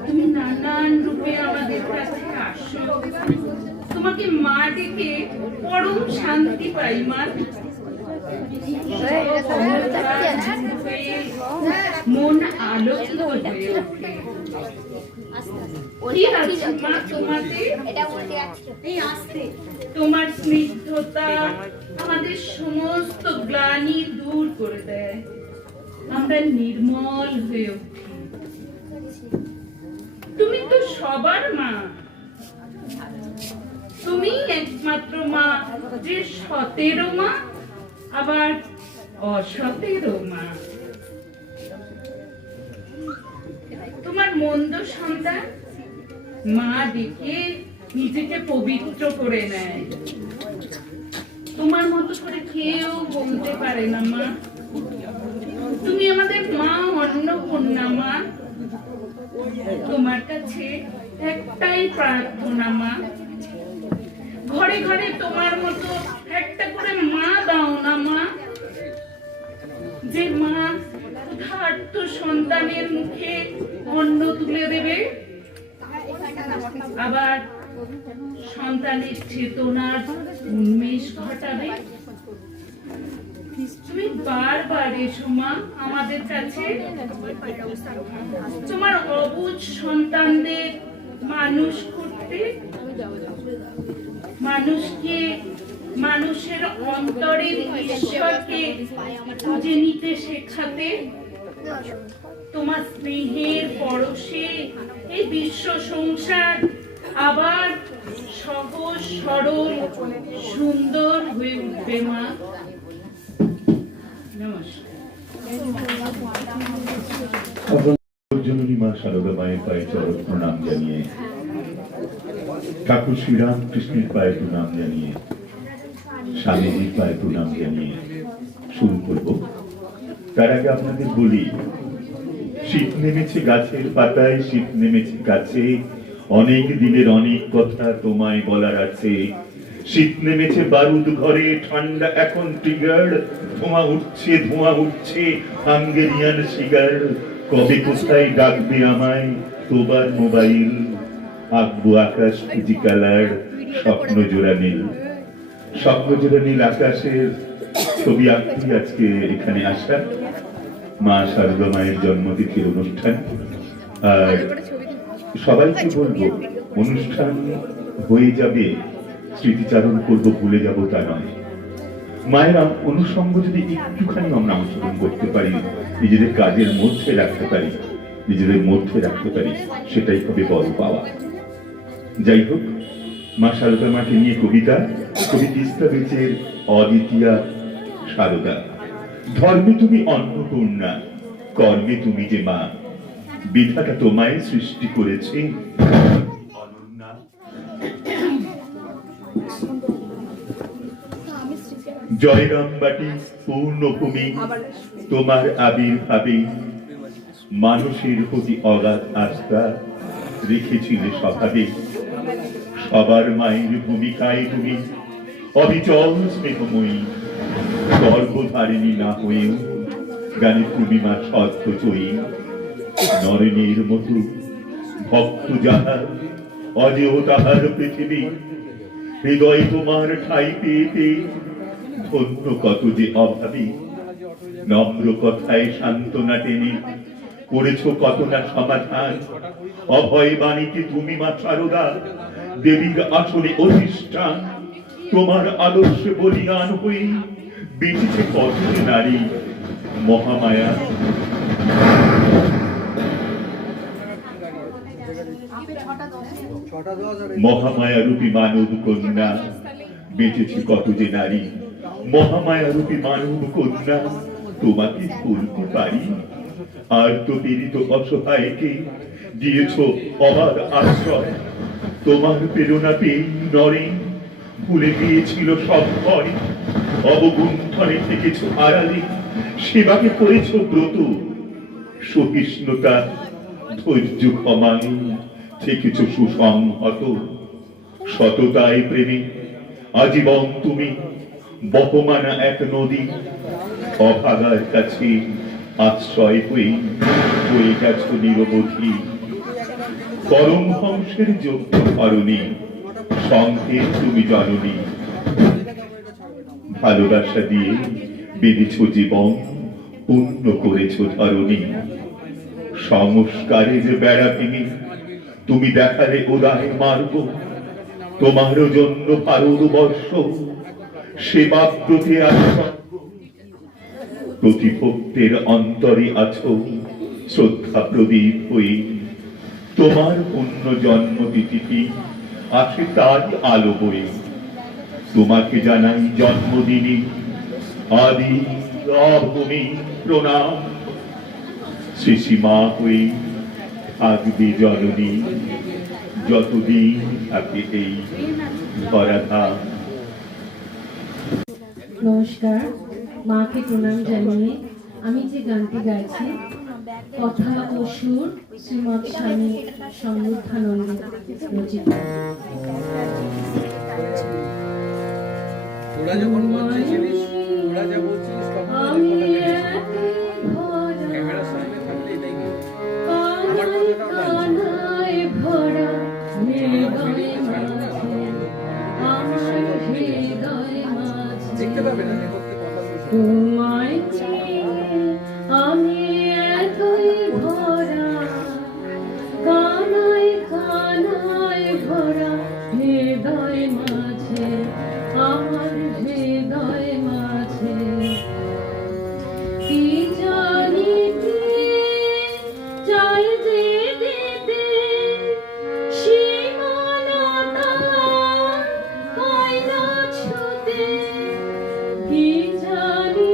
তুমি নানান রূপে আমাদের কাছে আসো। তোমাকে মা ডেকে পরম শান্তি পাই মা। মন আলোকিত হয়ে ওঠে। কি আছে মা তোমাতে? তোমার স্নিগ্ধতা আমাদের সমস্ত গ্লানি দূর করে দেয়, আমরা নির্মল হয়ে উঠি। তুমি তো সবার মা, তুমি একমাত্র মা যে সতেরো মা আবার অসতেরো মা। তোমার মন্দ সন্তান মা ডেকে নিজেকে পবিত্র করে নেয়। তোমার মতো করে কেউ বলতে পারে না মা। তুমি আমাদের মা, অন্নপূর্ণা মা। তোমার কাছে একটাই প্রার্থনা মা, ঘরে ঘরে তোমার মতো একটা করে মা দাও না মা, যে মা ক্ষুধার্ত সন্তানের মুখে অন্ন তুলে দেবে, আবার সন্তানের চেতনার উন্মেষ ঘটাবে। তুমি বারবার এসো মা আমাদের কাছে, তোমার অবুঝ সন্তানদের মানুষ করতে, মানুষকে, মানুষের অন্তরের ঈশ্বরকে খুঁজে নিতে শেখাতে। তোমার স্নেহের পরশে এই বিশ্ব সংসার আবার সহজ সরল সুন্দর হয়ে উঠবে মা। জননী মা শারদা মায়ের পায়ে চরণ প্রণাম জানিয়ে, ঠাকুর শ্রীরাম কৃষ্ণের পায়ে প্রণাম জানিয়ে, স্বামীজির পায়ে প্রণাম জানিয়ে শুরু করব। তার আগে আপনাদের বলি, শীত নেমেছে গাছের পাতায়, শীত নেমেছে গাছে, অনেক দিনের অনেক কথা তোমায় বলার আছে। শীত নেমেছে বারুদ ঘরে, ঠান্ডা এখন ট্রিগার, ধোঁয়া উঠছে হাঙ্গেরিয়ান সিগার। কবে কোথায় ডাকবে আমায় তোবার মোবাইল, আঁকবো আকাশ ফুজি কালার, স্বপ্ন জোড়া নীল। স্বপ্ন জোড়া নীল আকাশের ছবি আঁকতে আজকে এখানে আসা। মা শারদা মায়ের জন্মতিথির অনুষ্ঠান। আর সবাইকে বলবো, অনুষ্ঠান হয়ে যাবে, স্মৃতিচারণ করবো, ভুলে যাব তা নয়। মায়ের অনুষঙ্গ যদি একটুখানি আমরা অংশগ্রহণ করতে পারি, নিজেদের কাজের মধ্যে রাখতে পারি, নিজেদের মধ্যে রাখতে পারি, সেটাই হবে বড় পাওয়া। যাই হোক, মা শারদা মাকে নিয়ে কবিতা, কবি তিস্তা বেচের অদ্বিতীয়া শারদা। ধর্মে তুমি অন্নপূর্ণা, কর্মে তুমি যে মা, বিধাতা তোমায় সৃষ্টি করেছে অনন্যা। জয়রামবাটি পূর্ণভূমি তোমার আবির্ভাবে মানুষের প্রতি অগাধ আস্থা রেখেছিলে স্বভাবে। সবার মায়ের ভূমিকায় তুমি অবিচল স্নেহময়ী, গর্ভধারিণী না হয়েও গানে তুমি মা সত্যজয়ী। নরেনের মতো ভক্ত যাহার অজেয় তাহার পৃথিবী, হৃদয় তোমার ঠাই পেয়ে পেয়ে ধন্য কত যে অভাবী। নম্র কথায় সান্ত্বনা টেনে করেছ কত না সমাধান, অভয় বাণীতে তুমি মা সারদা, দেবীর আসনে অধিষ্ঠান। তোমার আদর্শে বলিয়ান হয়ে বেঁচেছে কত যে নারী, মহামায়া মহামায়া রূপী মানব কন্যা, বেঁচেছে কত যে নারী, মহামায়া রূপী মানব কন্যা। তোমাকে বলতে পারি আর তো পীড়িত অসহায়কে দিয়েছ অবাধ আশ্রয়। তোমার প্রেরণা পেয়ে নরে ভুলে গিয়েছিল সব ভয়, অবগুণ্ঠনে থেকেছ আড়ালে, সেবাকে করেছ ব্রত। সহিষ্ণুতা ধৈর্য ক্ষমায় থেকেছ সুসংহত, সততায় প্রেমে আজীবন তুমি বহমানা এক নদী। অভাগার কাছে আশ্রয় হয়ে গেছ নিরবধি, পরমহংসের যোগ্য ধরণী, সংকেত তুমি জননী। ভালোবাসা দিয়ে বেঁধেছ জীবন, পূর্ণ করেছ ধরণী। সংস্কারের বেড়া ভেঙে তুমি দেখালে উদায় মার্গ, তোমার জন্য ভারতবর্ষ সেবাব্রতে আছো। প্রতি ভক্তের অন্তরে আছো শ্রদ্ধা প্রদীপ হয়ে, তোমার পুণ্য জন্মতিথি আসে তারই আলো বয়ে। তোমাকে জানাই জন্মদিনে আদি অভূমি প্রণাম, শ্রীসীমা হয়ে থাকবে জননী যতদিন থাকে এই ধরাধাম। নমস্কার, মাকে প্রণাম জানিয়ে আমি যে গানটি গাইছি কথা ও সুর শ্রীমৎ স্বামী সমৃদ্ধানন্দ রচিত। তোরা যখন মঞ্চে ছিলিস, তোরা যা বলছিলিস তখন ক্যামেরার সামনে থাকলে এটাই আমার দেখতে পাবে না নেপথ্যে কথা বলছে। তোমায় আমি এতই ভরা, কানায় কানায় ভরা হৃদয় মাঝে, আমার হৃদয় মাঝে কি জানি কি চাই যে দিতে, সীমালতা হয় না ছুতে, কি জানি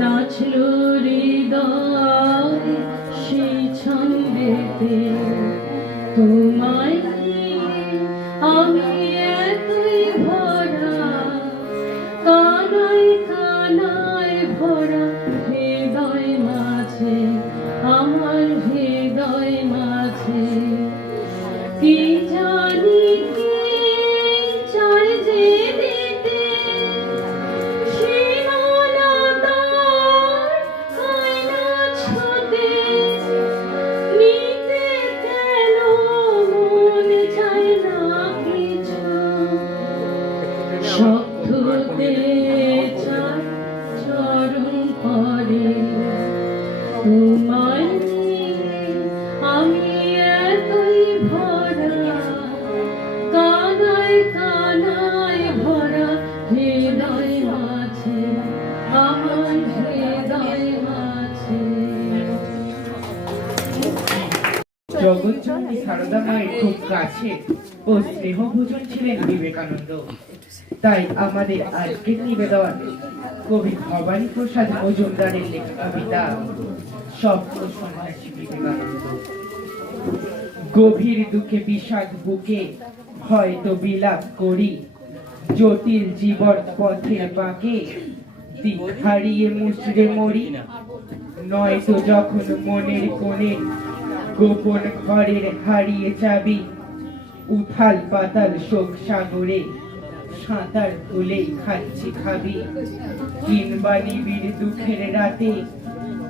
নাচল হৃদয় সেই ছন্দেতে তোমায় নিয়ে আমি এতই ভরা কানায় কানায় ভরা হৃদয় মাঝে আমার হৃদয় মাঝে কি জানি কে চায় যে দিতে সীমানাতার আয়না ছুঁতে নিতে কেন মন চায় না কিছু শব্দতে চায় চরণ পরে তোমায় নিয়ে আমি এতই ভরা কানায় কানায় ভরা হৃদয় মাঝে আমার হৃদয় মাঝে। জগৎজননী সারদা মায়ের খুব কাছে ও স্নেহভোজন ছিলেন বিবেকানন্দ। তাই আমাদের আজকের নিবেদন কবি ভবানী প্রসাদ মজুমদারের লেখা কবিতা স্বপ্ন সন্ন্যাসী বিবেকানন্দ। গভীর দুঃখে বিষাদ বুকে হয়তো বিলাপ করি, জটিল জীবন পথের বাঁকে দিক হারিয়ে মুচড়ে মরি, নয়তো যখন মনের কোণে গোপন ঘরের হারিয়ে চাবি, উথাল পাতাল শোক সাগরে সাঁতার তুলেই খাচ্ছি খাবি, কিংবা নিবিড় দুঃখের রাতে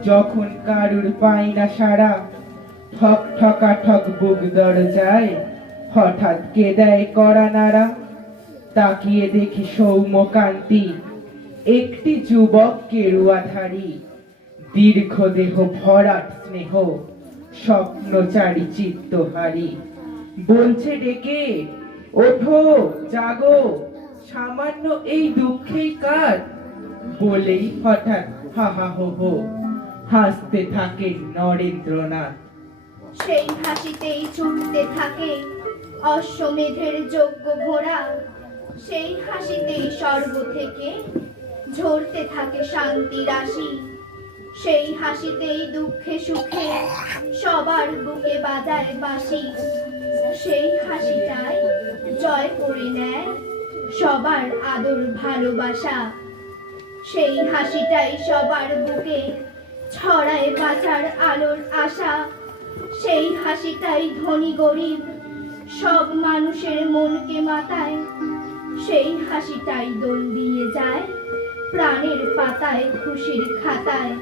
যখন কারুর পাই না সারা, ঠক ঠকা ঠক বুক দরজায় হঠাৎ কে দেয় কড়া নাড়া, তাকিয়ে দেখি সৌম্যকান্তি একটি যুবক কেরুয়াধারী, দীর্ঘ দেহ ভরাট স্নেহ স্বপ্নচারী চিত্তহারী, বলছে ডেকে ওঠো জাগো সামান্য এই দুঃখেই কার, বলেই হঠাৎ হা হা হো হো হাসতে থাকে নরেন্দ্রনাথ। সেই হাসিতেই ছুটতে থাকে অশ্বমেধের যোগ্য ঘোড়া, সেই হাসিতেই স্বর্গ থেকে ঝরতে থাকে শান্তি রাশি, সেই হাসিতেই দুঃখে সুখে সবার বুকে বাজায় বাঁশি, সেই হাসিটাই জয় করে নেয় সবার আদর ভালোবাসা, সেই হাসিটাই সবার বুকে ছড়ায় বাঁচার আলোর আশা, সেই হাসিটাই ধনী গরিব সব মানুষের মনকে মাতায়, সেই হাসিটাই দোল দিয়ে যায় প্রাণের পাতায় খুশির খাতায়,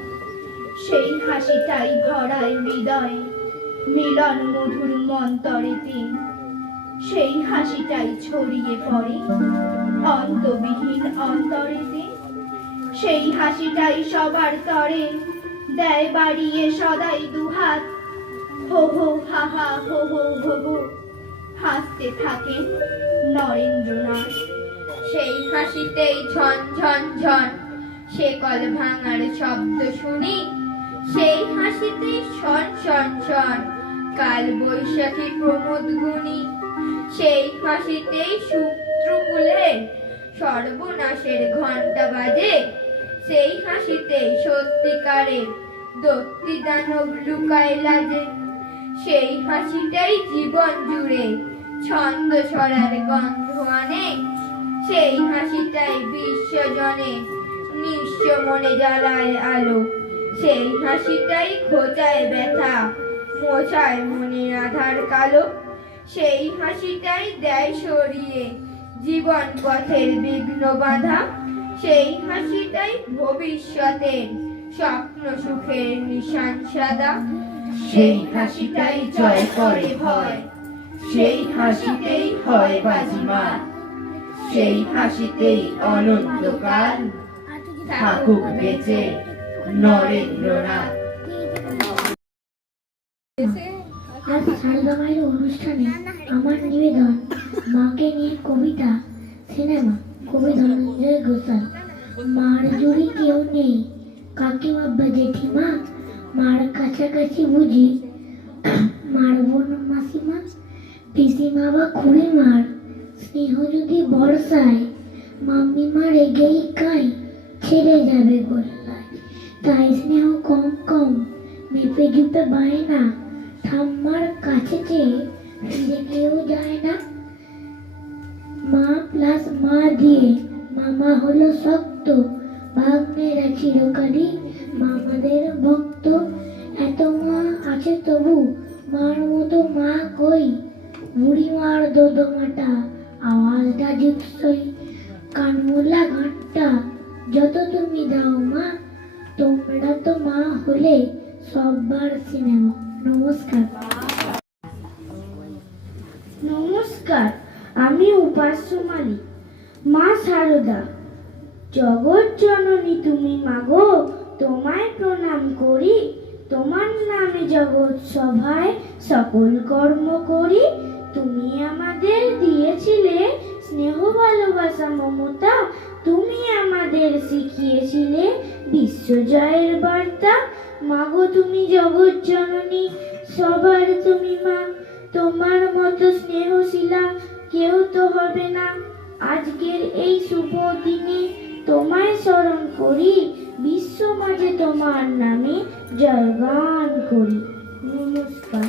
সেই হাসিটাই ভরায় হৃদয় মিলন মধুর মন্তরেতে, সেই হাসিটাই ছড়িয়ে পড়ে অন্তবিহীন অন্তরেতে, সেই হাসিটাই সবার তরে দেয় বাড়িয়ে সদাই দুহাত, হো হো হা হা হো হো হো হো হাসতে থাকেন নরেন্দ্রনাথ। সেই হাসিতেই ঝন ঝন ঝন সে কল ভাঙার শব্দ শুনি, সেই হাসিতেই শন শন শন কাল বৈশাখী প্রমোদ গুনি, সেই হাসিতেই শত্রুকুলের সর্বনাশের ঘণ্টা বাজে, সেই হাসিতেই সত্যিকারের দত্তি দানব লুকায় লাজে, সেই হাসিটাই জীবন জুড়ে ছন্দ ছড়ার গন্ধ আনে, সেই হাসিটাই বিশ্বজনে নিঃস্ব মনে জ্বালায় আলো, সেই হাসিটাই খোঁচায় ব্যথা মোছায় মনের আধার কালো, সেই হাসিটাই দেয় সরিয়ে জীবন পথের বিঘ্ন বাধা, সেই হাসিটাই ভবিষ্যতের স্বপ্ন সুখের নিশান সাদা, সেই হাসিটাই জয় করে ভয়, সেই হাসিতেই হয় বাজিমাত, সেই হাসিতেই অনন্তকাল থাকুক বেঁচে নরেন্দ্রনাথ। আজ সারদা মায়ের অনুষ্ঠানে আমার নিবেদন মাকে নিয়ে কবিতা সিনেমা কবি ধনঞ্জয় ঘোষাল। মার জুড়ি কেউ নেই কাকিমা বা জেঠিমা, মার কাছাকাছি বুঝি মার বোন মাসিমা, পিসিমা বা খুঁড়ি মার স্নেহ যদি বর্ষায়, মাম্মি মা রেগেই কাই ছেড়ে যাবে গোল্লায়। তাই স্নেহ কম কম মেপে জুপে বায় না, ঠাম্মার কাছে চেয়ে ফিরে কেউ যায় না। মা প্লাস মা দিয়ে মামা হলো শক্ত, ভাগ্নেরা চিরকালই মামাদের ভক্ত। এত মা আছে তবু মার মতো মা কই, বুড়ি মার দোদমাটা আওয়াজটা জুৎসই। কানমোলা গানটা যত তুমি দাও মা, তোমরা তো মা হলে সববার সিনেমা। নমস্কার। নমস্কার, আমি উপাস্য মালিক, মা শারদা। জগৎ জননী তুমি মাগো, তোমায় প্রণাম করি। তোমার নামে জগৎ সভায় সকল কর্ম করি। তুমি আমাদের দিয়েছিলে স্নেহ, ভালোবাসা, মমতা। তুমি আমাদের শিখিয়েছিলে বিশ্বজয়ের বার্তা। মাগো তুমি জগৎ জননী, সবার তুমি মা। তোমার মতো স্নেহশীলা কেউ তো হবে না। আজকের এই শুভ দিনে তোমায় স্মরণ করি, বিশ্ব মাঝে তোমার নামে জয়গান করি। নমস্কার।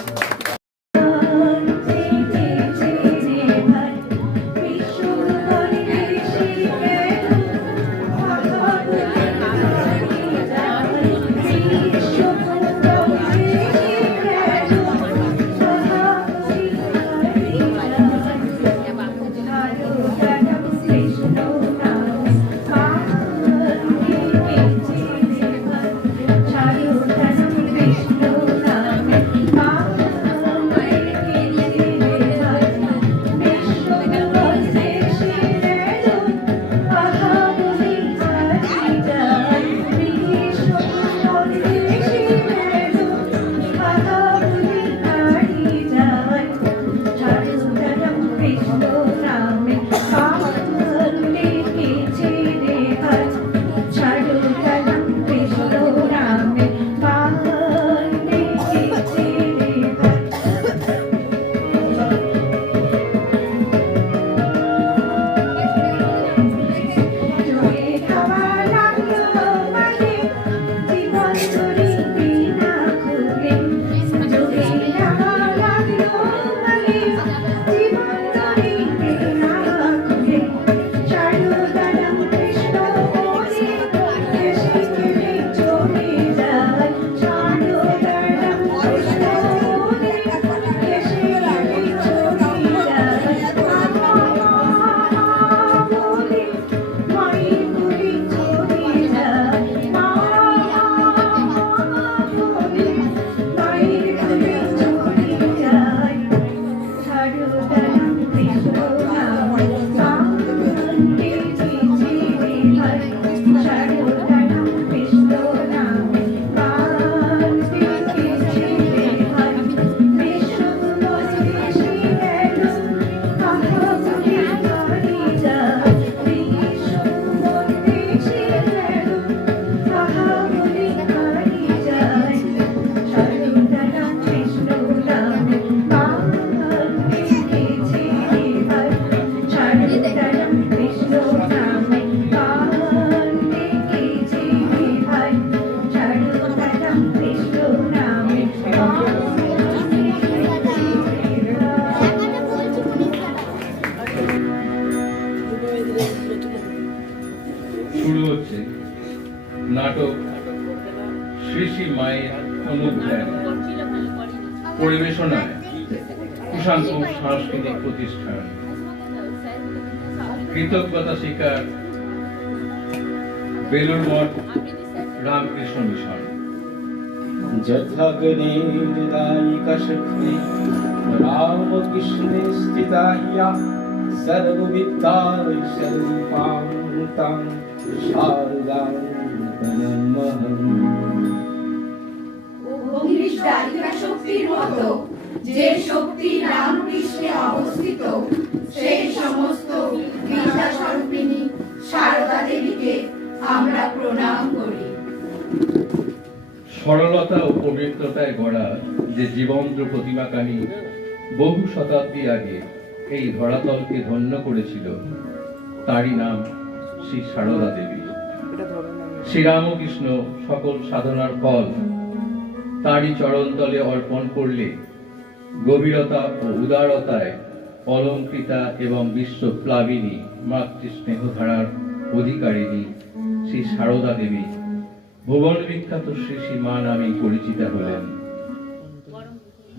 শুরু হচ্ছে নাটক শ্রী মায়ের অনুজ্ঞান, পরিবেশনায় কুশাঙ্কুর সাংস্কৃতিক প্রতিষ্ঠান। কৃতজ্ঞতা স্বীকার বেলুর মঠ রামকৃষ্ণ মিশন। যথাগ্নির্দায়িকা শক্তি রামকৃষ্ণে স্থিতা ইয়া সর্ববিদ্যাস্বরূপাং তাং শারদাং নমাম্যহম। অগ্নিদায়িকা শক্তির মতো যে শক্তি রামকৃষ্ণে অবস্থিত, সেই সমস্ত বিদ্যা স্বরূপিণী শারদা দেবীকে আমরা প্রণাম করি। সরলতা ও পবিত্রতায় গড়া যে জীবন্ত প্রতিমাকানী বহু শতাব্দী আগে এই ধরাতলকে ধন্য করেছিল, তারই নাম শ্রী সারদা দেবী। শ্রীরামকৃষ্ণ সকল সাধনার ফল তাঁরই চরণতলে অর্পণ করলে গভীরতা ও উদারতায় অলঙ্কৃতা এবং বিশ্বপ্লাবিনী মাতৃস্নেহধারার অধিকারিণী শ্রী সারদা দেবী ভুবন বিখ্যাত শ্রী শ্রী মা নামে পরিচিতা হলেন।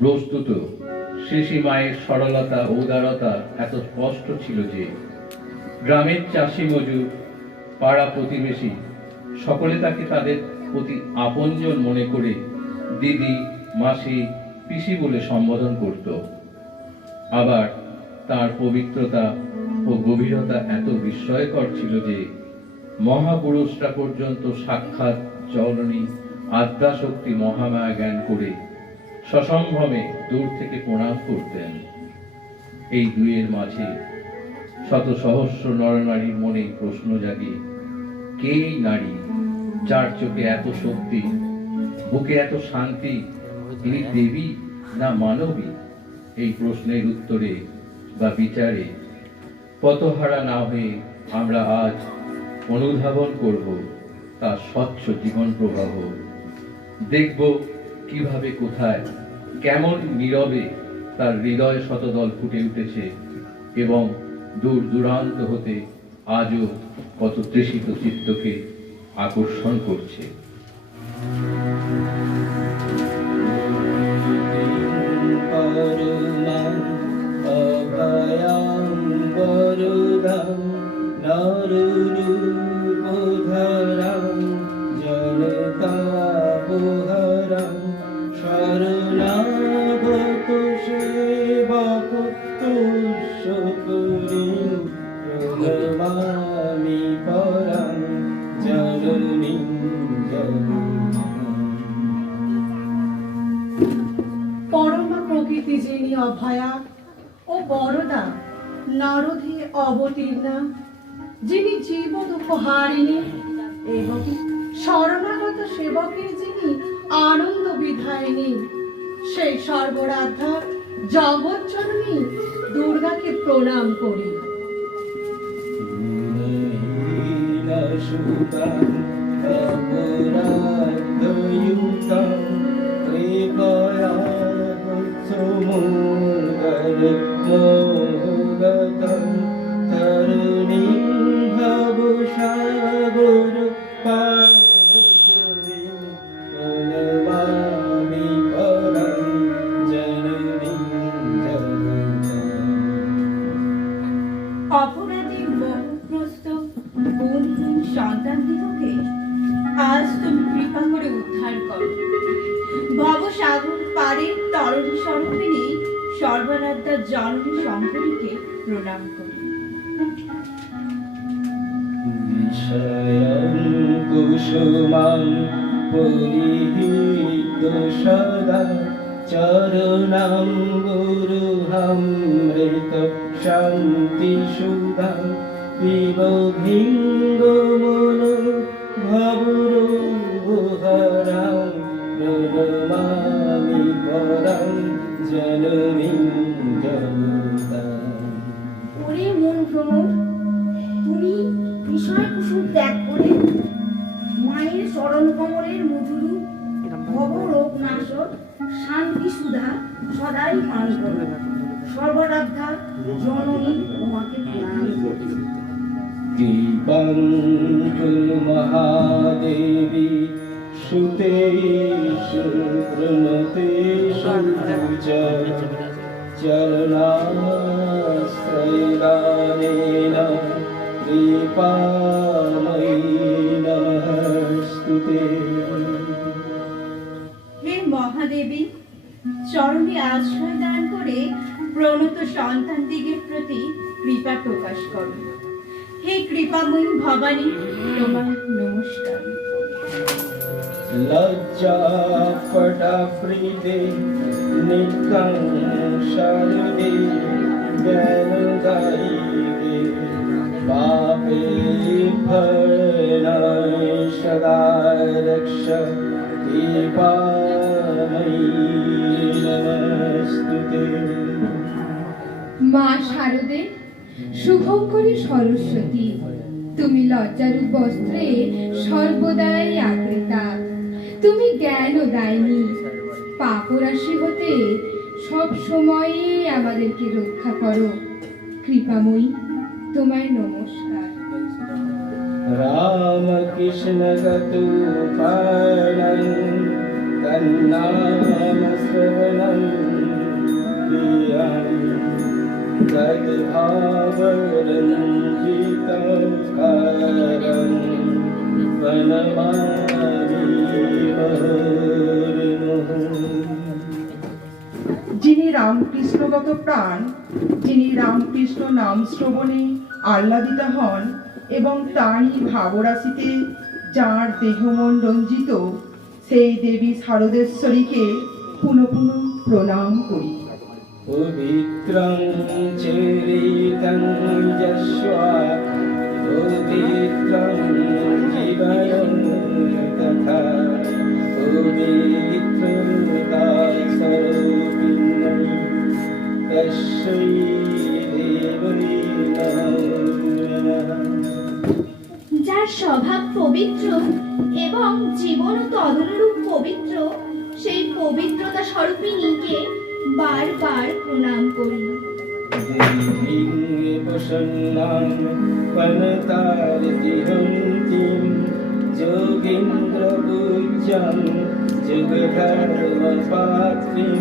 বস্তুত শ্রী শ্রী মায়ের সরলতা ও উদারতা এত স্পষ্ট ছিল যে গ্রামের চাষি মজুর, পাড়া প্রতিবেশী সকলে তাকে তাদের প্রতি আপনজন মনে করে দিদি, মাসি, পিসি বলে সম্বোধন করত। আবার তার পবিত্রতা ও গভীরতা এত বিস্ময়কর ছিল যে মহাপুরুষরা পর্যন্ত সাক্ষাৎ জননী আদ্যাশক্তি মহামায়া জ্ঞান করে সসম্ভ্রমে দূর থেকে প্রণাম করতেন। এই দুয়ের মাঝে শত সহস্র নরনারীর মনে প্রশ্ন জাগে, কে এই নারী যার চোখে এত শক্তি, বুকে এত শান্তি? তিনি দেবী না মানবী? এই প্রশ্নের উত্তরে বা বিচারে পথহারা না হয়ে আমরা আজ অনুধাবন করব তার স্বচ্ছ জীবন প্রবাহ। দেখব কিভাবে, কোথায়, কেমন নীরবে তার হৃদয় শতদল ফুটে উঠেছে এবং দূর দূরান্ত হতে আজও কত তৃষিত চিত্তকে আকর্ষণ করছে। পরমা প্রকৃতি যিনি অভয়া ও বরদা নারদে অবতীর্ণা, যিনি জীবন উপহারিণী এবং শরণাগত সেবকের যিনি আনন্দ বিধায়িনী, সেই সর্বরাধ্যা জগৎজননী দুর্গাকে প্রণাম করি। অপরাধী মোহগ্রস্ত গুণহীন সন্তানদিগকে আজ তুমি কৃপা করে উদ্ধার করো। ভবসাগর পারের তরণী স্বরূপিণী সর্বরাধ্যা জননী শঙ্করীকে প্রণাম করি। কুসুমাং পরিহিত সদা চরণাম গুরুহামৃত শান্তি সুধা বিবোধিঙ্গমন ভবরোহরাং প্রণমামি পরাং জননীং জগতাং। ওরে মন ভ্রমর, তুমি বিষয় কুসুম ত্যাগ করে মায়ের চরণ কমলের মধুরু ভবরোগ নাশক শান্তি সুধা সদাই পান করো। সর্বরাধ্যা জননী তোমাকে প্রণাম করি। দীপং মহাদেবী সুতে সুপ্রণতে সুচ চরণাশ্রয়দানেন কৃপাময়ী নমস্তুতে। হে মহাদেবী, চরণে আশ্রয় দান করে প্রণত সন্তানদিগের প্রতি কৃপা প্রকাশ করো। হে কৃপাময়ী ভবানী, তোমার নমস্কার। লজ্জা পটা প্রীতে নিত্যং শরণে জ্ঞানদায়িকে পাপে ফলনায় সদা রক্ষ কৃপাময়ী নমস্তুতে। মা শারদে, শুভঙ্করী সরস্বতী, তুমি লজ্জারূপ বস্ত্রে সর্বদাই আবৃতা। তুমি জ্ঞান ও দায়নি, পাপরাশি হতে সব সময়ই আমাদেরকে রক্ষা করো। কৃপাময়ী, তোমায় নমস্কার। राम कृष्ण गतुपालं तन्नाम श्रवणं प्रियं तद्भावरञ्जितकारं वनमाली मुहुर्मुहुः। যিনি রামকৃষ্ণগত প্রাণ, যিনি রামকৃষ্ণ নাম শ্রবণে আহ্লাদিত হন এবং তাঁরই ভাবরাশিতে যাঁর দেহমন রঞ্জিত, সেই দেবী শারদেশ্বরীকে পুনঃ পুনঃ প্রণাম করি। पवित्रं चरितं यस्वा पवित्रं जीवनं तथा पवित्रदासरोऽपिनं तस्यै देवै नमः। যার স্বভাব পবিত্র এবং জীবন তদনুরূপ পবিত্র, সেই পবিত্রতা স্বরূপিণীকে বারবার প্রণাম করি। देवीं प्रसन्नां वनतारतिहन्तीं जोगीन्द्रपूज्यां जगधर्मपात्रीं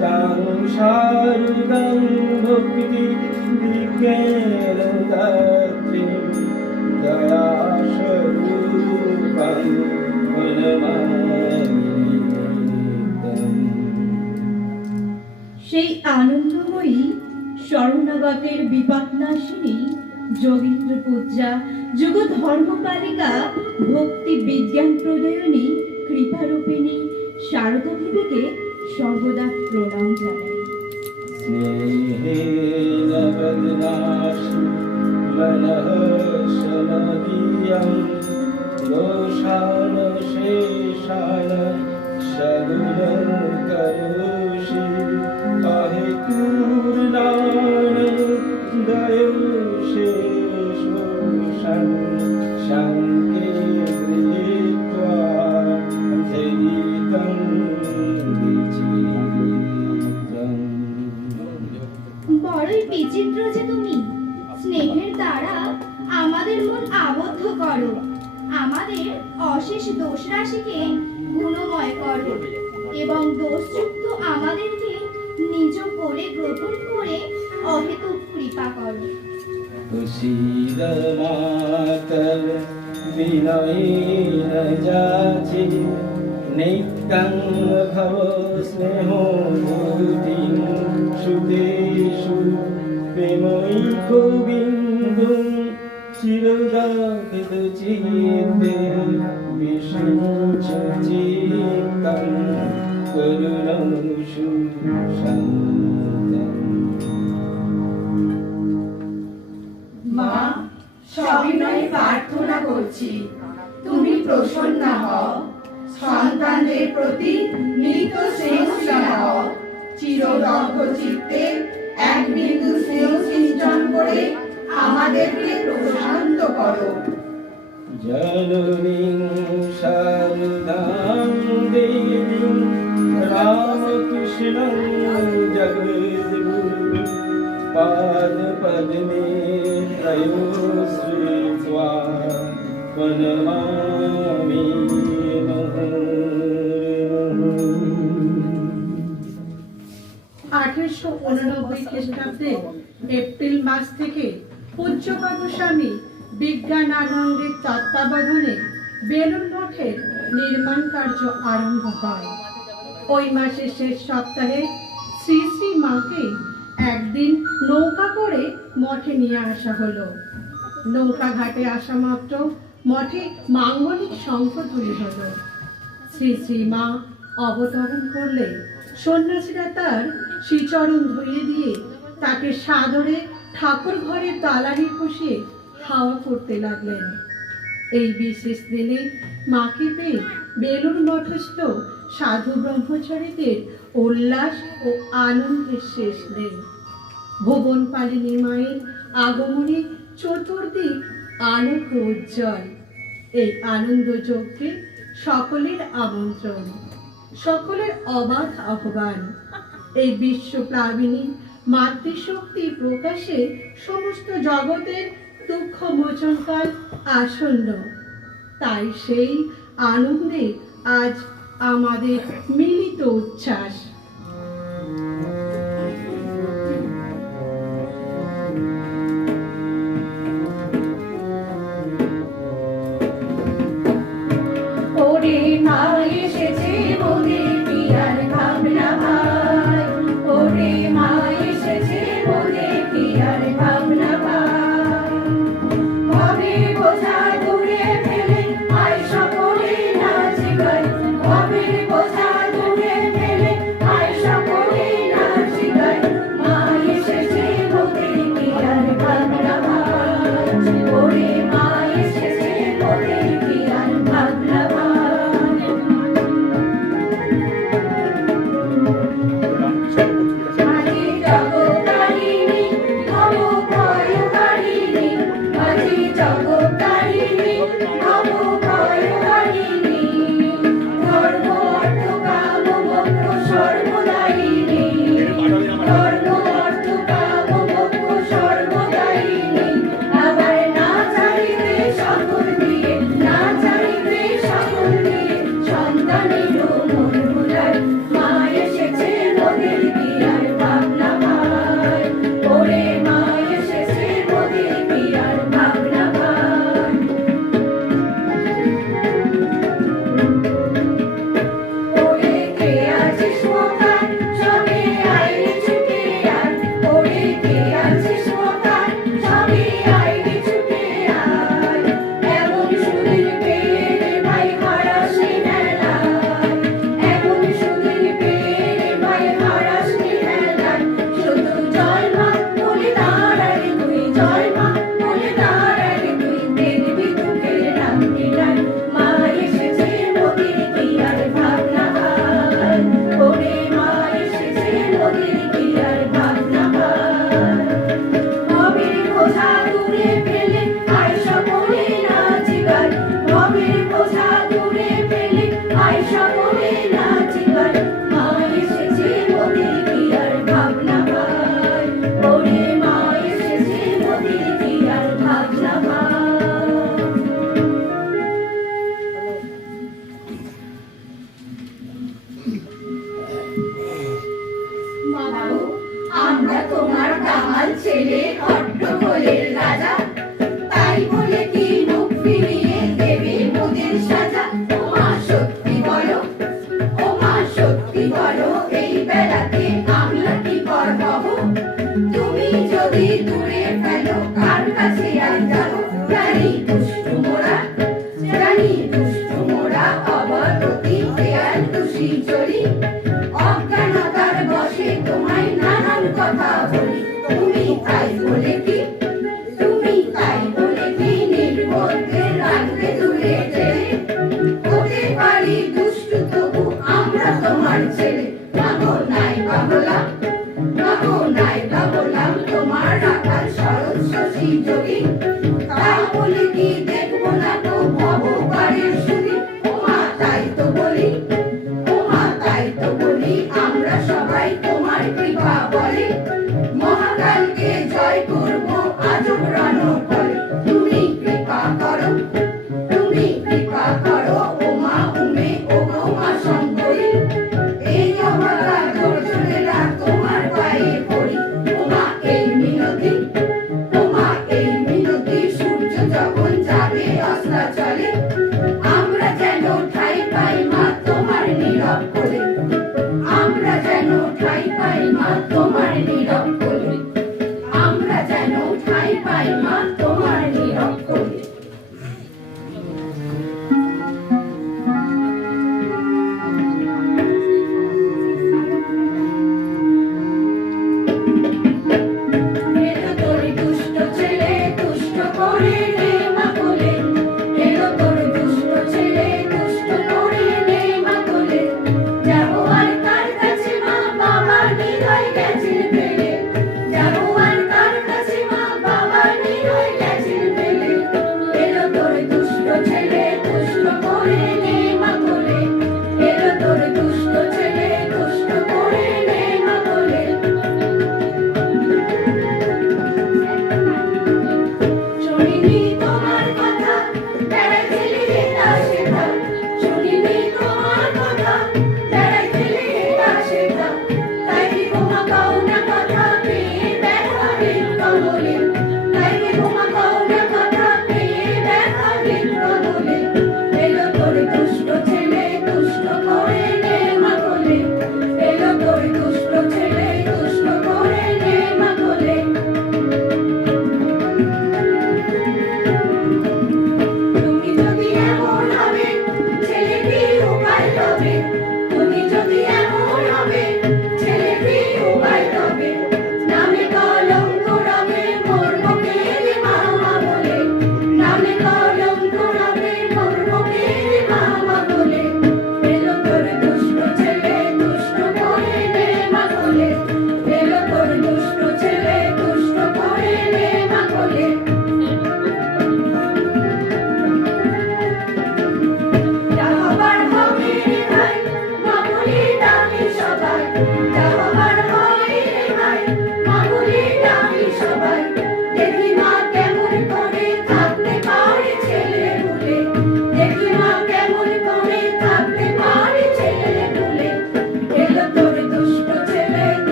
तां शारदां भक्तिविज्ञानदात्रीं दयास्वरूपां वनमामि। সেই আনন্দময়ী শরণাগতের বিপদনাশিনী যোগীন্দ্র পূজা যুগ ধর্মপালিকা ভক্তি বিজ্ঞান প্রদয়নী কৃপারূপিণী শারদা দেবীকে সর্বদা প্রণাম জানাই। स्नेहेन बदनाशि मनः समदीयं दोषान् शेषान् सगुणं करोषि अहेतुर्नान् दयोशेषोषन् शङ्के गृहीत्वा धैर्यं বড়ই বিচিত্র যে তুমি, স্নেহের দ্বারা আমাদের মন আবদ্ধ করো, আমাদের অশেষ দোষ রাশিকে গুণময় করো এবং দোষযুক্ত আমাদেরকে নিজ করে গ্রহণ করে অহেতুক কৃপা করো। कुशीलमातर विनयेन जाचि नित्यं भव स्नेहो भूतिं सुदेषु प्रेमयि गोविन्दं चिरदागतचित्ते विष्णुच चित्तं करुणशु মা, সবিনয়ে প্রার্থনা করছি, তুমি প্রসন্ন হও, সন্তানদের প্রতি মৃত স্নেহশীল হও, চিরদগ্ধ চিত্তে এক বিন্দু স্নেহ সিঞ্চন করে আমাদেরকে প্রশান্ত করো। जननीं शारदां देवीं रामकृष्णं जगद्गुरुं पादपद्मे त्रयोश्रीत्वा प्रणमामि मुहुर्मुहुः। 1889 খ্রিস্টাব্দে এপ্রিল মাস থেকে পূজ্যপাদ স্বামী বিজ্ঞানানন্দের তত্ত্বাবধানে বেলুড় মঠের নির্মাণ কার্য আরম্ভ হয়। ওই মাসের শেষ সপ্তাহে শ্রী শ্রী মাকে একদিন নৌকা করে মঠে নিয়ে আসা হলো। নৌকা ঘাটে আসা মাত্র মঠে মাঙ্গলিক শঙ্খধ্বনি হলো। শ্রী শ্রী মা অবতরণ করলে সন্ন্যাসীরা তার শ্রীচরণ ধরিয়ে দিয়ে তাকে সাদরে ঠাকুর ঘরের দালানে বসিয়ে হাওয়া করতে লাগলেন। এই বিশেষ দিনে মাকে পেয়ে বেলুড় মঠস্থ সাধু ব্রহ্মচারীদের উল্লাস ও আনন্দের শেষ নেই। ভুবনপালিনী মায়ের আগমনে চতুর্দিক আলোক ও উজ্জ্বল। এই আনন্দ যজ্ঞে সকলের আমন্ত্রণ, সকলের অবাধ আহ্বান। এই বিশ্বপ্লাবিনী মাতৃশক্তি প্রকাশে সমস্ত জগতের দুঃখ মোচনকাল আসন্ন। তাই সেই আনন্দে আজ আমাদের মিলিত উচ্ছ্বাস। ওরে মা এসেছে মোদের পিয়ার ভাবনা ভাই, ওরে মা এসেছে মোদের পিয়ার ভাবনা ভাই। ভবে বোঝা দূরে ফেলে আয় সকলে নাচ গাই, ভবে বোঝা দূরে ফেলে আয় সকলে নাচ গাই। মা এসেছে মোদের পিয়ার ভাবনা ভাই, ওরে মা এসেছে মোদের পিয়ার ভাবনা ভাই। মাঝি জগৎতারিণী ভব ভয়কারিণী, মাঝি জগৎতারিণী ভব ভয়কারিণী। ধর্ম অর্থ কাম মোক্ষ সর্বদায়িনী, ধর্ম অর্থ কাম মোক্ষ সর্বদায়িনী। আবার না চাইতে সকল দিয়ে, না চাইতে সকল দিয়ে সন্তানেরও মন ভুলায়। মা এসেছে মোদের পিয়ার ভাবনা ভাই, ওরে মা এসেছে মোদের পিয়ার ভাবনা ভাই। ওরে কে আছিস কোথায় সবে আয় ছুটে আয়, ওরে কে আছিস কোথায় সবে আয় ছুটে আয়। এমন সুদিন পেয়ে রে ভাই হারাসনি মেলায়, এমন সুদিন পেয়ে রে ভাই হারাসনি মেলায়। শুধু জয় মা বলে দাঁড়ায় তুই, জয় মা বলে দাঁড়ায় তুই, দেখবি দুঃখের নাম মিলায়। মা এসেছে মোদের পিয়ার ভাবনা ভাই, ওরে মা এসেছে মোদের পিয়ার ভাবনা ভাই। ভবের বোঝা দূরে ফেলে আয় সকলে নাচ গাই, ভবের বোঝা দূরে ফেলে আয় সকলে নাচ গাই। মা এসেছে মোদের পিয়ার ভাবনা ভাই, ওরে মা এসেছে মোদের পিয়ার ভাবনা ভাই। মাগো আমরা তোমার দামাল ছেলে হট্টগোলের রাজা, তাই বলে কি মুখ ফিরিয়ে দেবে মোদের সাজা। ও মা সত্যি বলো, ও মা সত্যি বলো, এই বেলাতে আমরা কি করব? তুমি যদি দূরে ফেলো কার কাছে আর যাবো? জানি দুষ্টু মোরা, জানি দুষ্টু মোরা, অবরতি দেয়াল দোষী চলি। অজ্ঞানতার বসে তোমায় নানান কথা বলি, তুমি তাই বলে কি, তুমি তাই বলে কি নির্বোধের রাখবে দূরে ঠেলে? হতে পারি দুষ্টু তবু আমরা তোমার ছেলে। মাগো নাই বাবলাম, মাগো নাই বাবলাম তোমার রাখাল শরৎ শশী যোগী। তাই বলে কি দেখবো না তো ভবপারের সুদি? ও মা তাই তো বলি, ও মা তাই তো বলি, আমরা সবাই তোমার কৃপা বলে। মহাকালকে জয় করবো আজব রণ করে। তুমি কৃপা করো, তুমি কৃপা করো, ও মা উমে ও গো মা শঙ্করী। এই অবলা দুর্জনেরা তোমার পায়ে পড়ি। ও মা এই মিনতি, ও মা এই মিনতি, সূর্য যখন যাবে অস্তাচলে আমরা যেন ঠাই পাই মা তোমার নীরব কোলে, আমরা যেন ঠাই পাই মা তোমার নীরব কোলে, আমরা যেন ঠাই পাই মা তোমার নীরব কোলে। এলো তোর দুষ্ট ছেলে দুষ্ট করে নে মা কোলে, এলো তোর দুষ্ট ছেলে দুষ্ট করে নে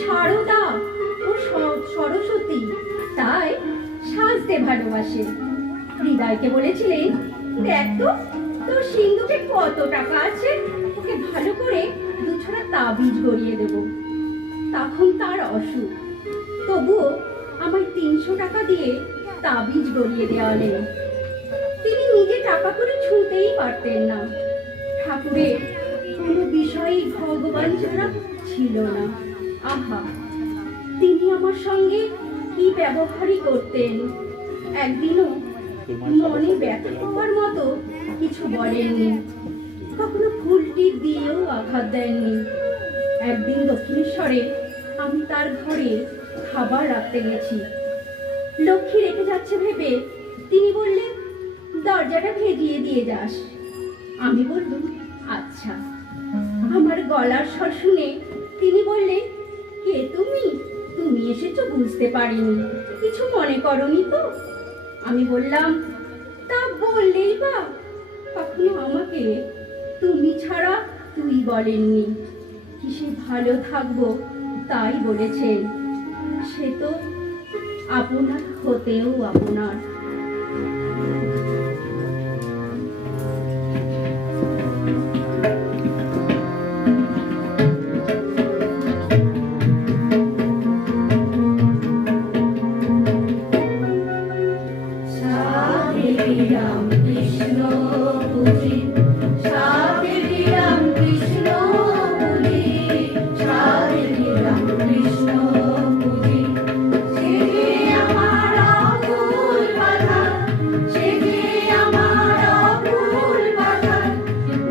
সারদা ও সরস্বতী, তাই সাজতে ভালোবাসে। হৃদয়কে বলেছিলেন, দেখ তো তোর সিন্ধুকে কত টাকা আছে, ওকে ভালো করে দুছড়া তাবিজ গড়িয়ে দেব। তখন তার অসুখ, তবুও আমায় 300 টাকা দিয়ে তাবিজ গড়িয়ে দেওয়ালেন। তিনি নিজে টাকা করে ছুঁতেই পারতেন না। ঠাকুরের কোনো বিষয়ই ভগবান ছাড়া ছিল না। আহা, তিনি আমার সঙ্গে কি ব্যবহারই করতেন। একদিনও মনে ব্যথা হওয়ার মতো কিছু বলেননি, কখনো ফুলটি দিয়েও আঘাত দেননি। একদিন দক্ষিণেশ্বরে আমি তার ঘরে খাবার রাখতে গেছি। লক্ষ্মী রেখে যাচ্ছে ভেবে তিনি বললেন, দরজাটা ভেজিয়ে দিয়ে যাস। আমি বললাম, আচ্ছা। আমার গলার স্বর শুনে তিনি বললেন, কে তুমি? তুমি এসেছো বুঝতে পারিনি, কিছু মনে করনি তো? আমি বললাম, তা বললেই বা, কখনো আমাকে তুমি ছাড়া তুই বলেননি। কিসে ভালো থাকবো তাই বলেছেন। সে তো আপনার হতেও আপনার। রাম কৃষ্ণ বুঝি, সাধে রাম কৃষ্ণ বুঝি, সাধে রাম কৃষ্ণ বুঝি। সে যে আমার অকুল বাধা, সে যে আমার অকুল বাধা,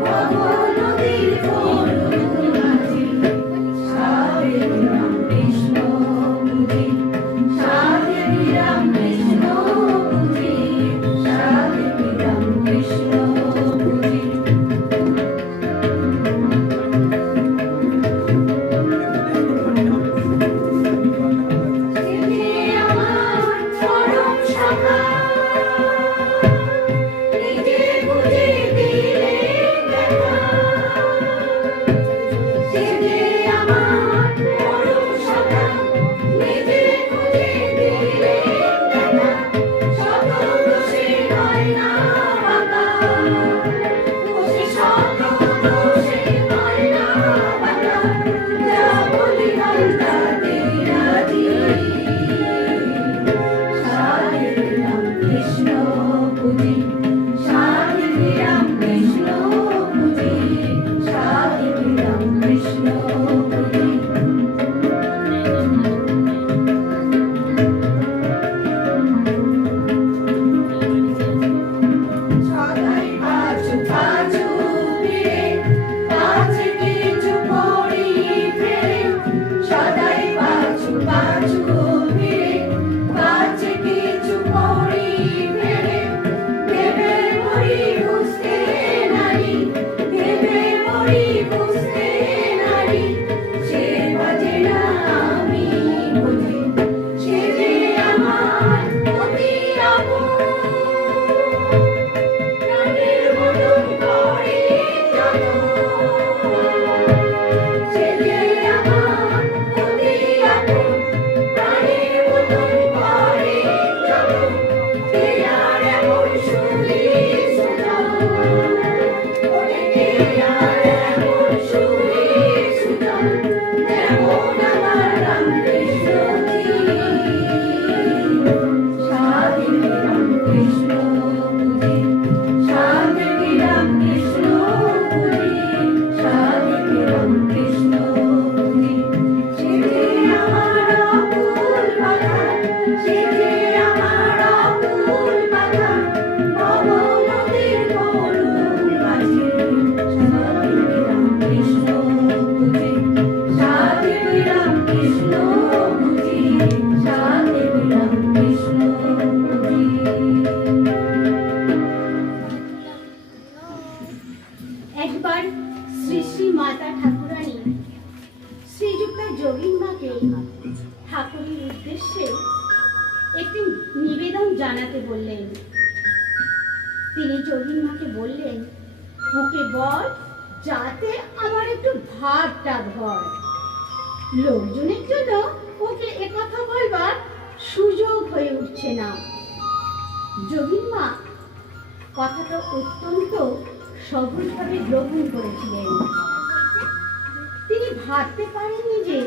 ভব নদীর করুণ মাঝি। সাধে রাম কৃষ্ণ বুঝি, সাধে রাম কৃষ্ণ বুঝি, সাধে রাম কৃষ্ণ বুঝি। সে যে আমার পরম সখা, নিজে বুঝে দিলে দেখা। সে যে আমার পরম সখা, নিজে বুঝে দিলে দেখা। শত দোষে হয় না বাঁকা, দোষে শত দোষে হয় না বাঁকা। যা বলি হয় তাতে রাজি। সাধে রাম কৃষ্ণ বুঝি, সাধে রাম কৃষ্ণ বুঝি, সাধে রাম কৃষ্ণ বুঝি। সদাই পাছু পাছু ফিরে, পাছে কিছু পড়ি ফেরে। সদাই পাছু পাছু ফিরে, পাছে কিছু পড়ি ফেরে। ভেবে মরি বুঝতে নারি, ভেবে মরি বুঝতে নারি। সে বাজে না আমি বুঝি, সে যে আমার অতি আপন। প্রাণের মতন করে যতন, সে যে আমার অতি আপন। প্রাণের মতন করে যতন, কে আর এমন সুখী সুজন, ওরে কে আর এমন সুখী সুজন, যেমন আমার রামকৃষ্ণ জি। সাধে রাম কৃষ্ণ বুঝি, সাধে রাম কৃষ্ণ বুঝি, সাধে রাম কৃষ্ণ বুঝি। সে যে আমার অকুল বাধা, সে যে আমার অকুল বাধা, ভব নদীর করুণ মাঝি। সাধে রাম কৃষ্ণ বুঝি, সাধে রাম কৃষ্ণ বুঝি, সাধে রাম কৃষ্ণ বুঝি। একবার শ্রী শ্রী মাতা ঠাকুরানী শ্রীযুক্তা যোগিনবাকে ঠাকুরের উদ্দেশ্যে একটি নিবেদন জানাতে বললেন। তিনি যোগিনবাকে বললেন, ওকে বল যাতে আমার একটু ভাতটা হয়। লোকজনের জন্য ওকে একথা বলবার সুযোগ হয়ে উঠছে না। যোগীর মা কথাটা অত্যন্ত সহজভাবে গ্রহণ করেছিলেন। তিনি ভাবতে পারেননি যে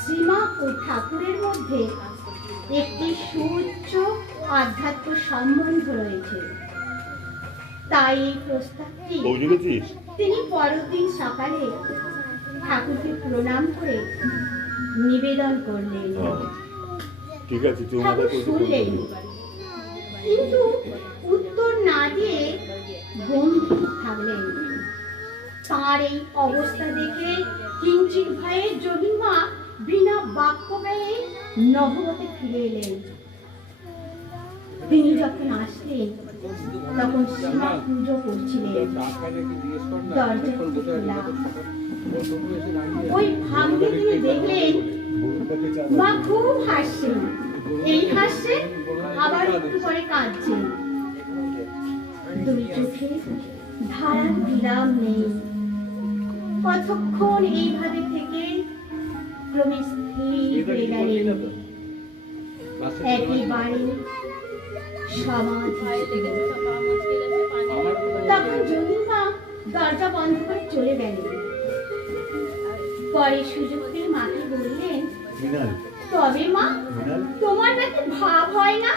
শ্রীমা ও ঠাকুরের মধ্যে একটি সুউচ্চ আধ্যাত্ম সম্বন্ধ রয়েছে। তাই এই প্রস্তাবটি তিনি পরের দিন সকালে ঠাকুরকে প্রণাম করে নিবেদন করলেন। ঠাকুর শুনলেন, কিন্তু উত্তর না দিয়ে গম্ভীর থাকলেন। তার এই অবস্থা দেখে কিঞ্চিত ভয়ে যোগীর মা বিনা বাক্য ব্যয়ে নভবতে ফিরে এলেন। তিনি যখন আসলেন তখন শ্রীমা পুজো করছিলেন। দরজা খোলা। ওই ভাঙতে তিনি দেখলেন মা খুব হাসছেন। এই হাসছেন, আবার একটু পরে কাঁদছেন। দুই চোখে ধারার বিরাম নেই। কতক্ষণ এইভাবে থেকে ক্রমে স্থির হয়ে গেলেন। একেবারে সমাধি। তখন যোগীর মা দরজা বন্ধ করে চলে গেলেন। পরে সুযোগ পেয়ে মাকে বললেন, তবে মা, তোমার নাকি ভাব হয় না?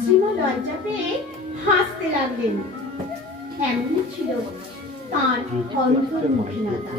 শ্রীমা লজ্জা পেয়ে হাসতে লাগলেন। এমনই ছিল তাঁর অন্তর্মুখীনতা।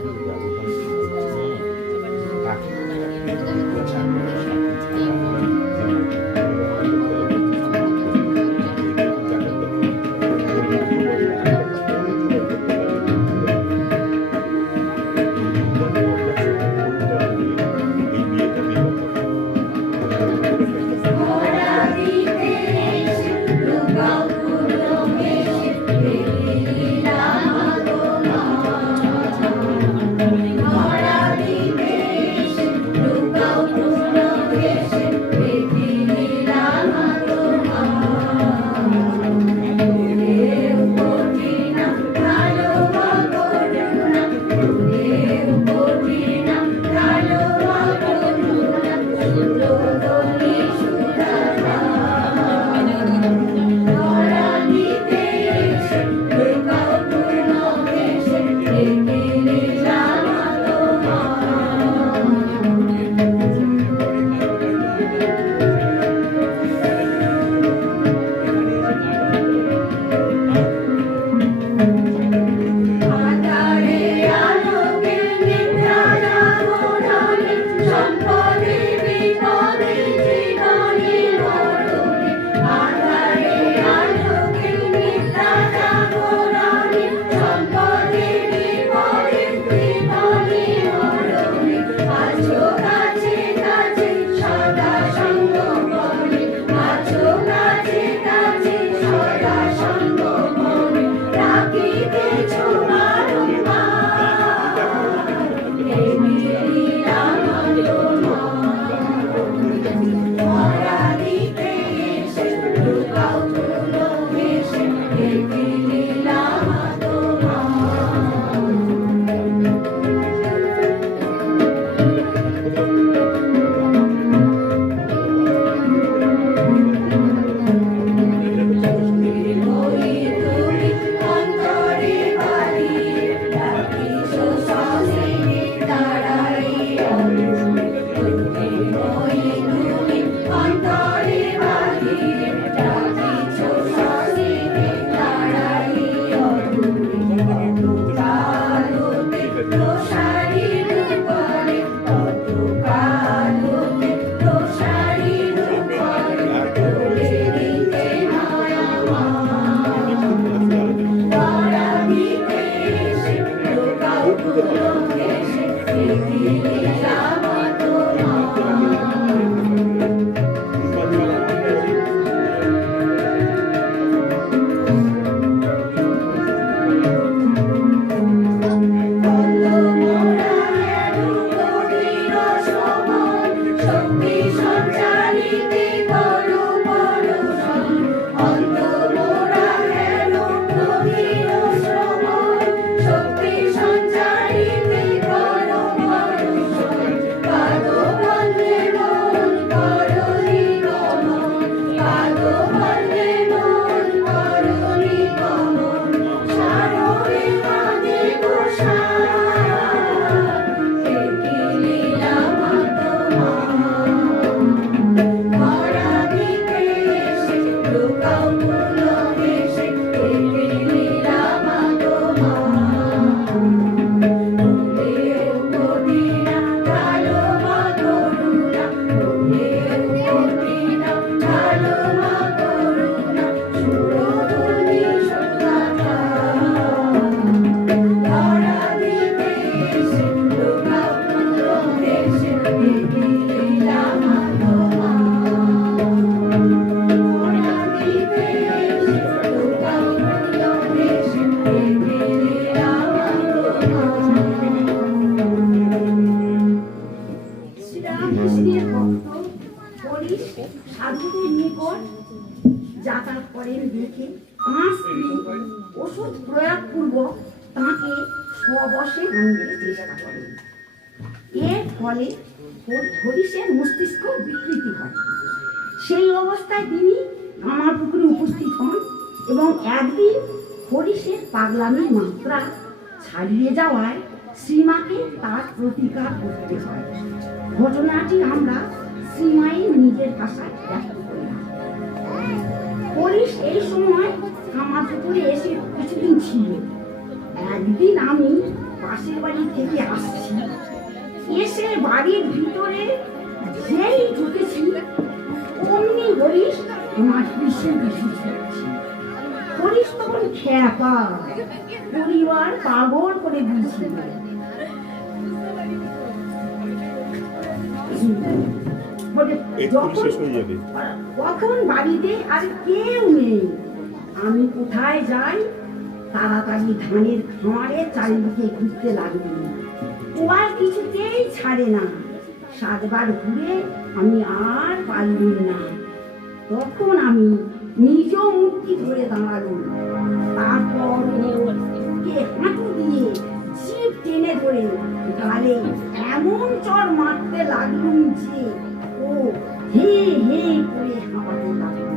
Lookout, কৃষ্ণের ভক্ত হরিশ সাধুদের নিকট যাতায়াত করেন দেখে তাঁর স্ত্রী ওষুধ প্রয়োগপূর্বক তাঁকে স্ববশে আনতে চেষ্টা করেন। এর ফলে হরিশের মস্তিষ্ক বিকৃতি হয়। সেই অবস্থায় তিনি আমার পুকুরে উপস্থিত হন এবং একদিন হরিশের পাগলামির মাত্রা ছাড়িয়ে যাওয়ায় শ্রীমাকে তার প্রতিকার করতে হয়। ঘটনাটি আমরা শ্রীমায়ের নিজের ভাষায় ব্যক্ত করলাম। হরিশ এই সময় আমার পুকুরে এসে কিছুদিন ছিল। একদিন আমি পাশের বাড়ি থেকে আসছি, এসে বাড়ির ভিতরে যেই ঢুকেছি অমনি হরিশ আমার পিছু পিছু ছুটছে। হরিশ তখন খ্যাপা, পরিবার পাগল করে দিয়েছিল। কখন বাড়িতে আর কেউ নেই, আমি কোথায় যাই তাড়াতাড়ি ধানের খামারের চারিদিকে ঘুরতে লাগলাম। ওয়াল কিছুতেই ছাড়ে না। 7 বার ঘুরে আমি আর পারলাম না। তখন আমি নিজ মূর্তি ধরে দাঁড়ালাম। তারপর কে হাঁটু দিয়ে জিভ টেনে ধরে গালে এমন চড় মারতে লাগলুম যে ও হে হে করে হাঁপাতে লাগলো।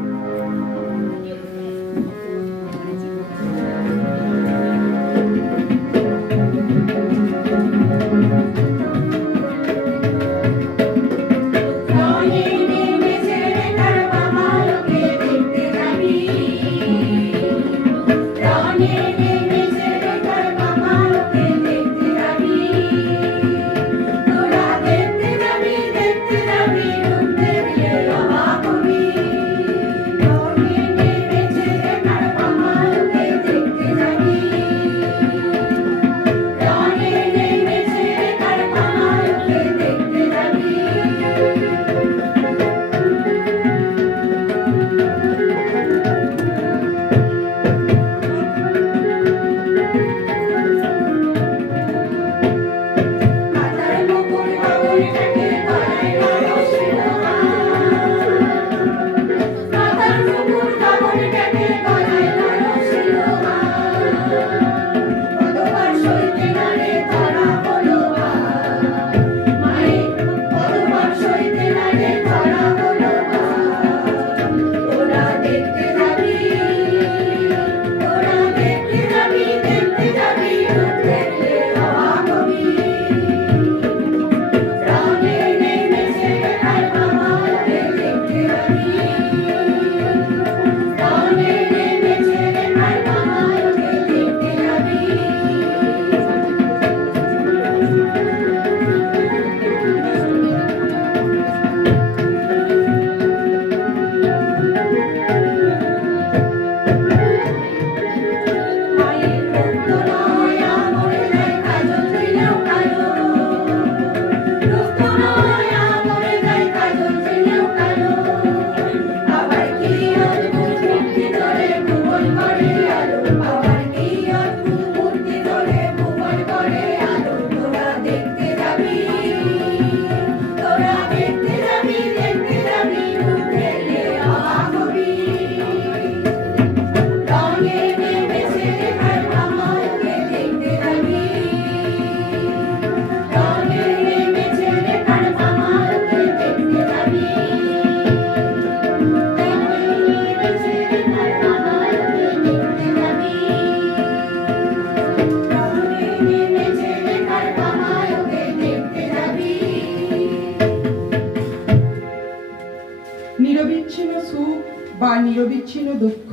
নিরবিচ্ছিন্ন সুখ বা নিরবিচ্ছিন্ন দুঃখ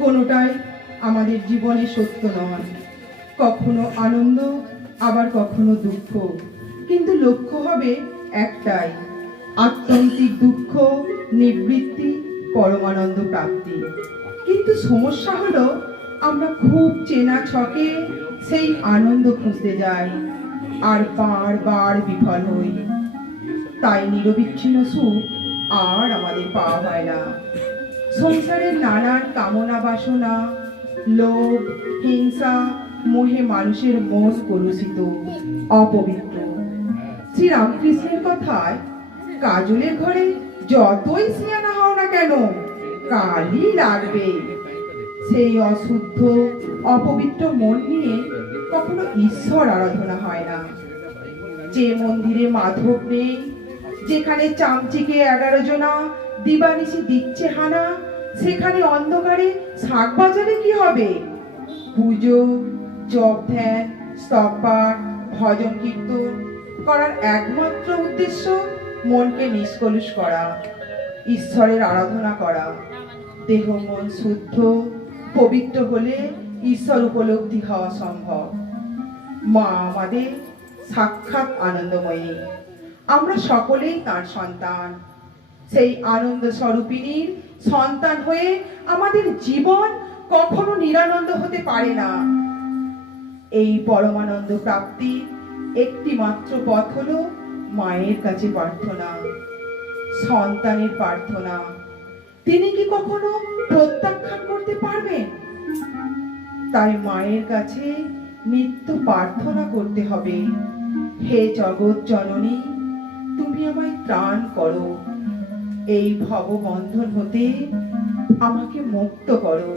কোনোটাই আমাদের জীবনে সত্য নয়। কখনো আনন্দ, আবার কখনো দুঃখ, কিন্তু লক্ষ্য হবে একটাই, আত্যন্তিক দুঃখ নিবৃত্তি, পরমানন্দ প্রাপ্তি। কিন্তু সমস্যা হলো আমরা খুব চেনা ছকে সেই আনন্দ খুঁজতে যাই আর বারবার বিফল হই। তাই নিরবিচ্ছিন্ন সুখ আর আমাদের পাওয়া হয় না। সংসারের নানান কামনা বাসনা, লোভ, হিংসা, মোহে মানুষের মন কলুষিত, অপবিত্র। শ্রী রামকৃষ্ণের কথায় কাজলের ঘরে যতই সিয়ানা হও না কেন, কালই লাগবে। সেই অশুদ্ধ অপবিত্র মন নিয়ে কখনো ঈশ্বর আরাধনা হয় না। যে মন্দিরে মাধব নেই, যেখানে চামচিকে 11 জনা দিবানিশি দিচ্ছে হানা, সেখানে অন্ধকারে শাক বাজারে কি হবে? পুজো, জপ ধ্যান, স্তব পাঠ, ভজন কীর্তন করার একমাত্র উদ্দেশ্য মনকে নিষ্কলুষ করা, ঈশ্বরের আরাধনা করা। দেহ মন শুদ্ধ পবিত্র হলে ঈশ্বর উপলব্ধি হওয়া সম্ভব। মা আমাদের সাক্ষাৎ আনন্দময়ী, আমরা সকলেই তার সন্তান। সেই আনন্দ স্বরূপিণীর সন্তান হয়ে আমাদের জীবন কখনো নিরানন্দ হতে পারে না। এই পরমানন্দ প্রাপ্তি একটি মাত্র পথ হলো মায়ের কাছে প্রার্থনা, সন্তানের প্রার্থনা। তিনি কি কখনো প্রত্যাখ্যান করতে পারবেন? তাই মায়ের কাছে নিত্য প্রার্থনা করতে হবে, হে জগৎ জননী, তুমি আমায় ত্রাণ করো, এই ভববন্ধন হতে আমাকে মুক্ত করো।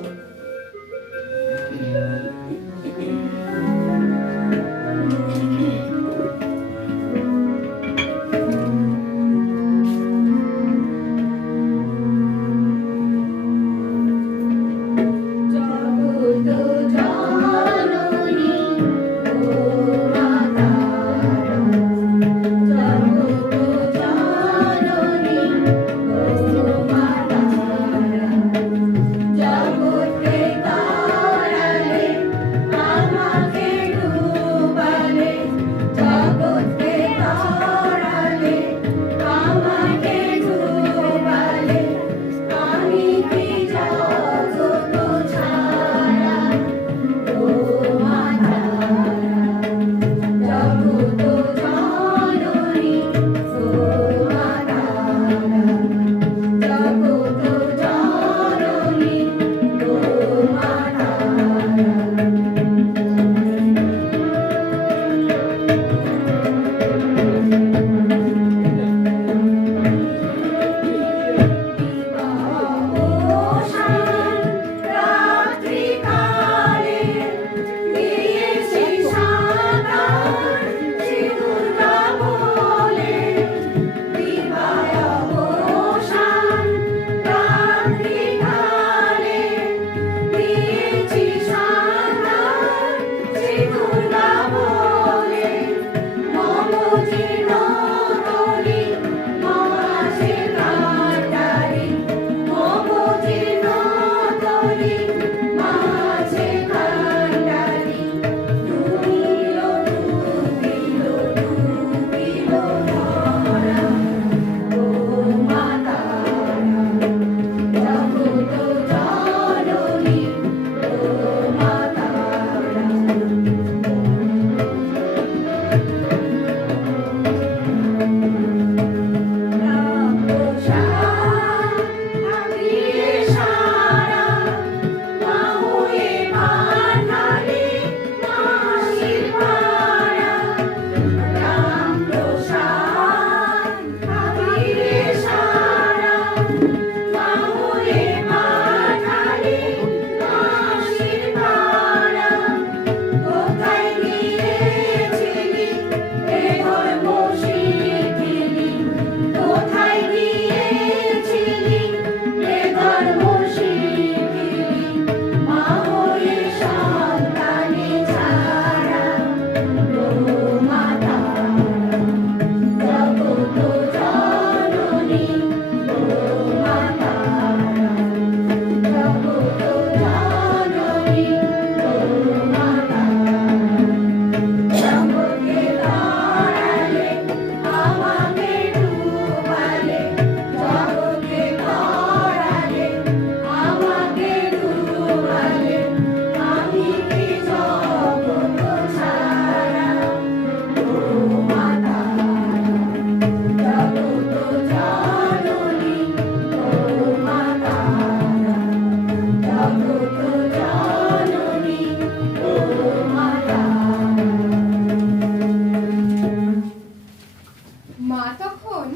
তখন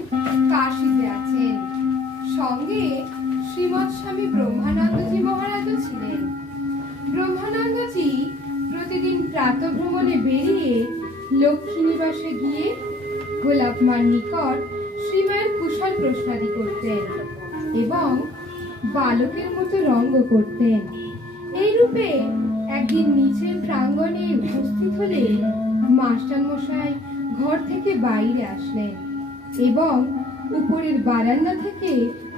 কাশীতে আছেন, সঙ্গে শ্রীমৎ স্বামী ব্রহ্মানন্দজি মহারাজও ছিলেন। ব্রহ্মানন্দজি প্রতিদিন প্রাতঃভ্রমণে বেরিয়ে লক্ষ্মী নিবাসে গিয়ে গোলাপ মার নিকট শ্রীমায়ের কুশল প্রশ্নাদি করতেন এবং বালকের মতো রঙ্গ করতেন। এই রূপে একদিন নিচের প্রাঙ্গণে উপস্থিত হলে মাস্টার মশাই ঘর থেকে বাইরে আসলেন এবং উপরের বারান্দা থেকে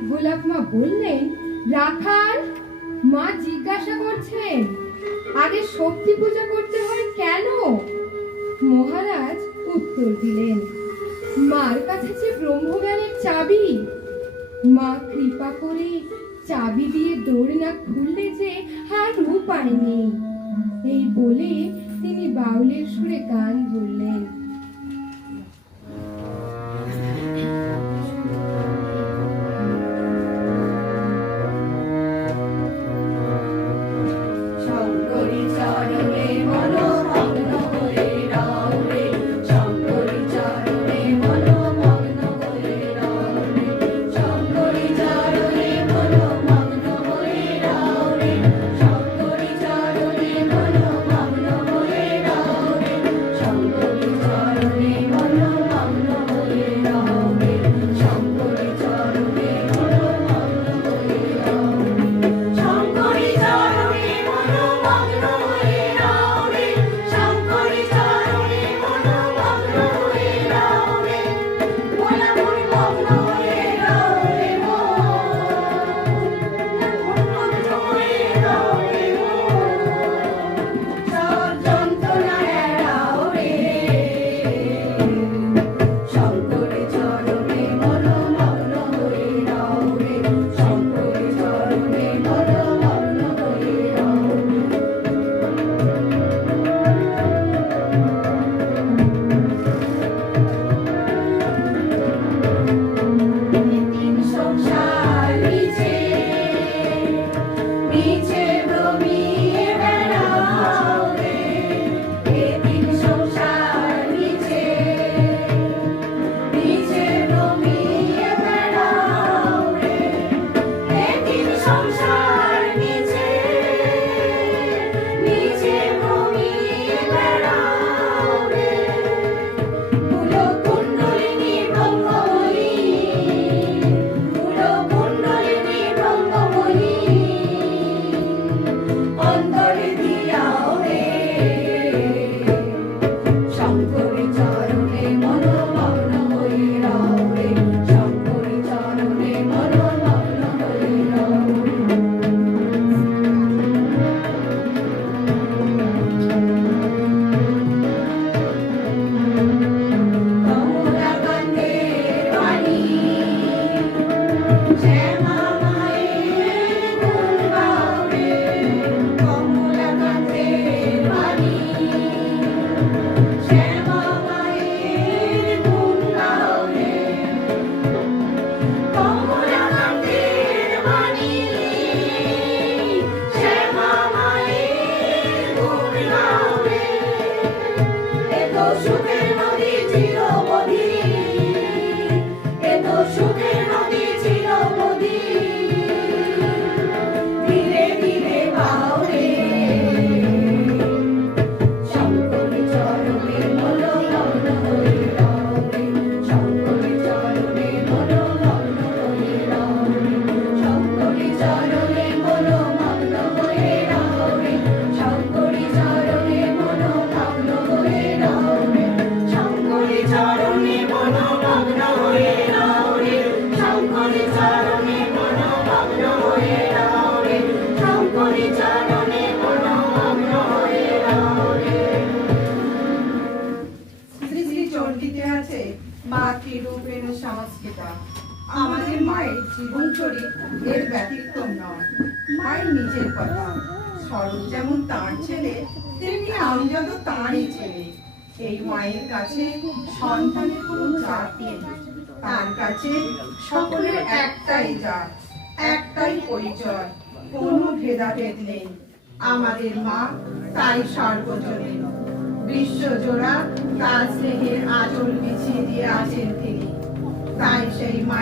গোলাপ মা বললেন, রাখাল, মা জিজ্ঞাসা করছেন আগে শক্তি পূজা করতে হয় কেন? মহারাজ উত্তর দিলেন, মার কাছে যে ব্রহ্মজ্ঞানের চাবি, মা কৃপা করে চাবি দিয়ে দৌড়ে না খুললে যে আর উপায় নেই। এই বলে তিনি বাউলের সুরে গান ধরলেন। শঙ্করী চরণে মনোমগ্ন হয়ে রও রে, শঙ্করী চরণে মনোমগ্ন হয়ে রও রে, শঙ্করী চরণে মনোমগ্ন হয়ে রও রে, শঙ্করী চরণে মনোমগ্ন হয়ে রও রে, শঙ্করী চরণে মনোমগ্ন হয়ে রও রে, শঙ্করী চরণে মনোমগ্ন হয়ে রও রে, শঙ্করী চরণে মনোমগ্ন হয়ে রও রে, শঙ্করী চরণে মনোমগ্ন হয়ে রও রে, ভোলা মন মগ্ন হয়ে রও রে মগ্ন হয়ে রও রে সব যন্ত্রণা এড়াও রে, শঙ্করী চরণে মনোমগ্ন হয়ে রও রে, শঙ্করী চরণে মনোমগ্ন হয়ে রও রে। তিন সংসার মিছে মিছে ভ্রমিয়ে বেড়াও রে, এ তিন সংসার মিছে মিছে ভ্রমিয়ে বেড়াও রে, এ তিন সংসার মিছে মিছে ভ্রমিয়ে বেড়াও রে, মূল কুণ্ডলিনী ব্রহ্মময়ী, মূল কুণ্ডলিনী ব্রহ্মময়ী, অন্তরে দিয়াও রে, শঙ্করী চরণে মনোমগ্ন হয়ে রও রে, শঙ্করী চরণে মনোমগ্ন হয়ে রও রে। কমলাকান্তের বাণী, শ্যামা মায়ের গুণ গাও রে, কমলাকান্তের বাণী, শ্যামা মায়ের গুণ গাও রে, কমলাকান্তের বাণী, শ্যামা মায়ের গুণ গাও রে, এত সুখের নদী চিরবধি, এত সুখের নদী চিরবধি, ধীরে ধীরে বাও রে, শঙ্করী চরণে মনোমগ্ন হয়ে রও রে, শঙ্করী চরণে মনোমগ্ন হয়ে রও রে, শঙ্করী চরণে মনোমগ্ন হয়ে রও রে, শঙ্করী চরণে মনোমগ্ন হয়ে রও রে, শঙ্করী চরণে মনোমগ্ন হয়ে রও রে, শঙ্করী চরণে মনোমগ্ন হয়ে রও রে, শঙ্করী চরণে মনোমগ্ন হয়ে রও রে। শ্রী শ্রী চণ্ডীতে আছে মাতৃরূপেণ সংস্কৃতা। আমাদের মায়ের জীবন চরিত এর ব্যতিক্রম নয়। মায়ের নিজের কথা, স্বরূপ যেমন তার ছেলে, তেমনি আমজাদও তাঁরই ছেলে। এই মায়ের কাছে সন্তানের কোনো জাত নেই, তার কাছে সকলের একটাই জাত, একটাই পরিচয়, কোনো ভেদাভেদ নেই। আমাদের মা তাই সার্বজনীন, বিশ্বজোড়া তার স্নেহের আঁচল বিছিয়ে দিয়ে আছেন তিনি।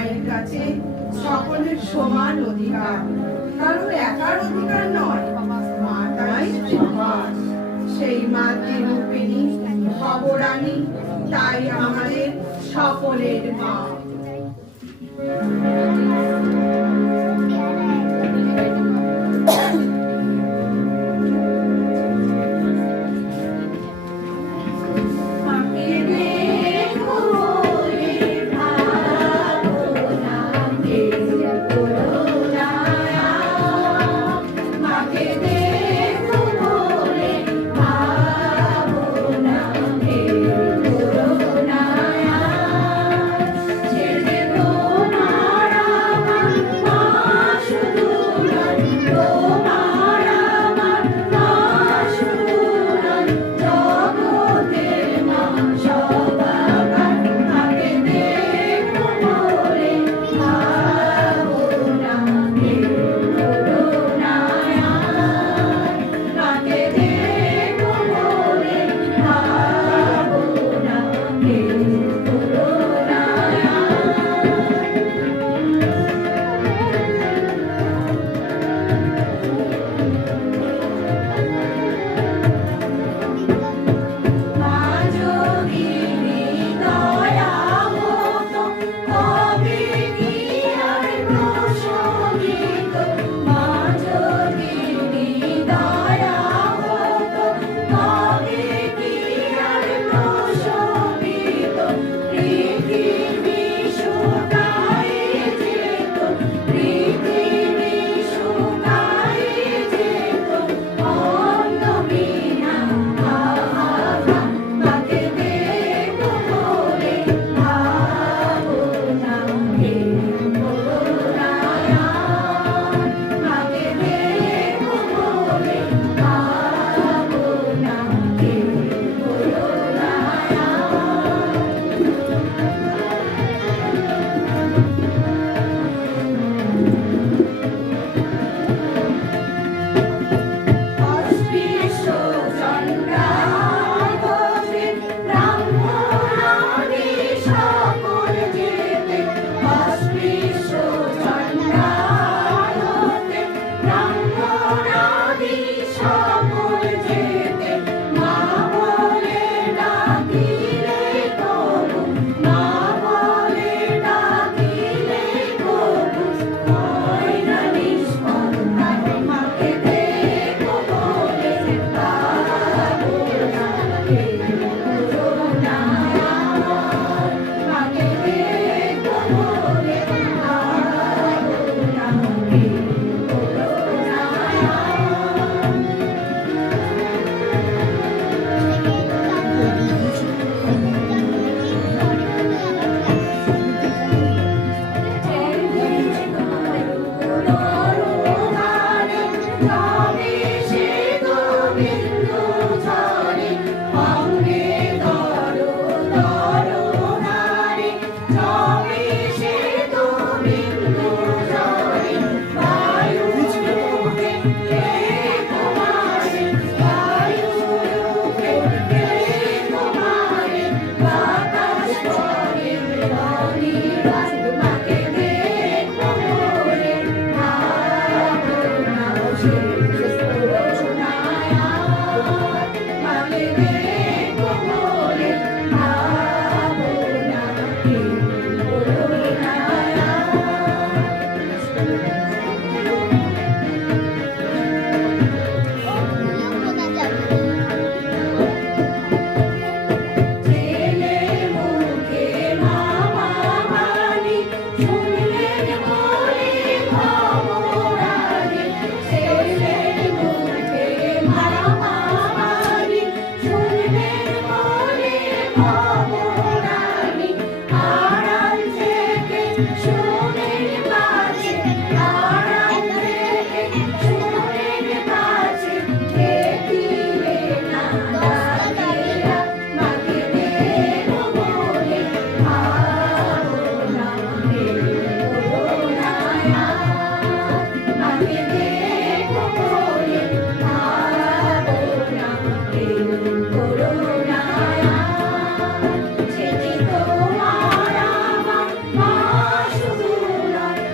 মায়ের কাছে সকলের সমান অধিকার, কারো একার অধিকার নয়, মা তাই সবার। সেই মাতৃরূপিণী ভবরানী তাই আমাদের সকলের মা।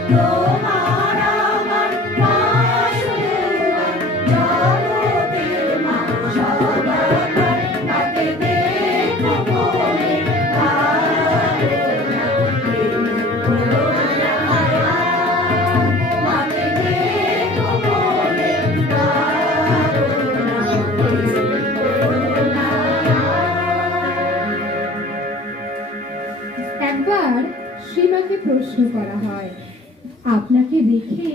তোমার আমার মায়া শুধু জগতের মা সবার মাকে দেখো বলে ভাবনা মাকে দেখো বলে একবার শ্রীমাকে প্রশ্ন করা হয়, আপনাকে দেখে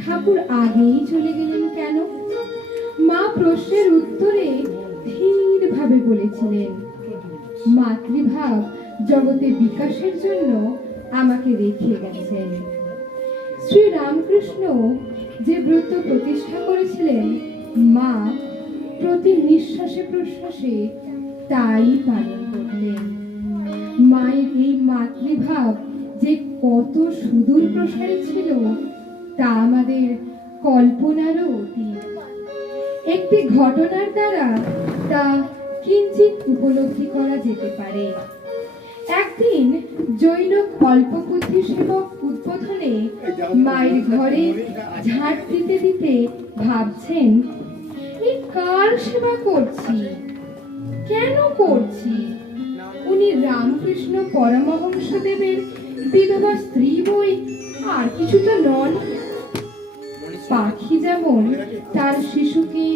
ঠাকুর আগেই চলে গেলেন কেন? মা প্রশ্নের উত্তরে ধীরভাবে বলেছিলেন, মাতৃভাব জগতে বিকাশের জন্য আমাকে রেখে গেছেন। শ্রী রামকৃষ্ণ যে ব্রত প্রতিষ্ঠা করেছিলেন, মা প্রতি নিঃশ্বাসে প্রশ্বাসে তাই পালন করতেন। মায়ের এই মাতৃভাব যে কত সুদূর প্রসারী ছিল তা আমাদের কল্পনারও অতীত। একটি ঘটনার দ্বারা তা কিঞ্চিত উপলব্ধি করা যেতে পারে। একদিন জৈন অল্পবুদ্ধি সেবক উদ্বোধনে মায়ের ঘরে ঝাঁট দিতে দিতে ভাবছেন, এই কার সেবা করছি, কেন করছি? উনি রামকৃষ্ণ পরমহংসদেবের বিধবা স্ত্রী বই আর কিছু তো নন। পাখি যেমন তার শিশুকে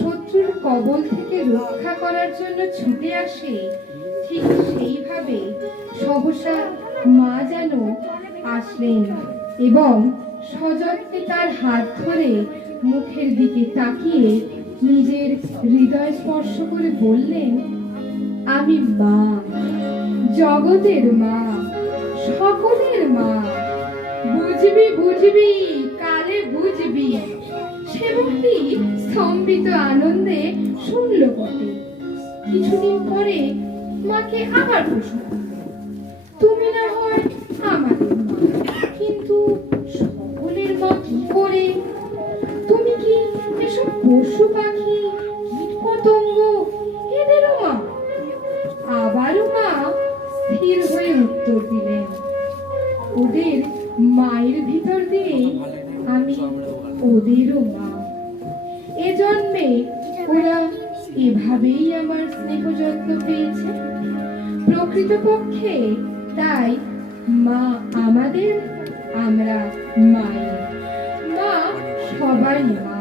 শত্রুর কবল থেকে রক্ষা করার জন্য ছুটে আসে, ঠিক সেইভাবে সহসা মা যেন আসলেন এবং সযত্নে তার হাত ধরে মুখের দিকে তাকিয়ে নিজের হৃদয় স্পর্শ করে বললেন, আমি মা, জগতের মা, সকলের মা, বুঝবি বুঝবি কালে বুঝবি। সেবকটি স্তম্ভিত আনন্দে শুনল বটে। কিছুদিন পরে মাকে আবার প্রশ্ন করল, তুমি না হয় আমাদের মা, কিন্তু সকলের মা কি করে? তুমি কি এসব পশু পাখি কীট পতঙ্গ এদেরও মা? আবারও মা স্থির হয়ে উত্তর দিলেন, ওদের মায়ের ভিতর দিয়ে আমি ওদেরও মা। এ জন্মে ওরা এভাবেই আমার স্নেহ যত্ন পেয়েছে। প্রকৃতপক্ষে তাই মা আমাদের, আমরা মায়ের। মা সবারই মা।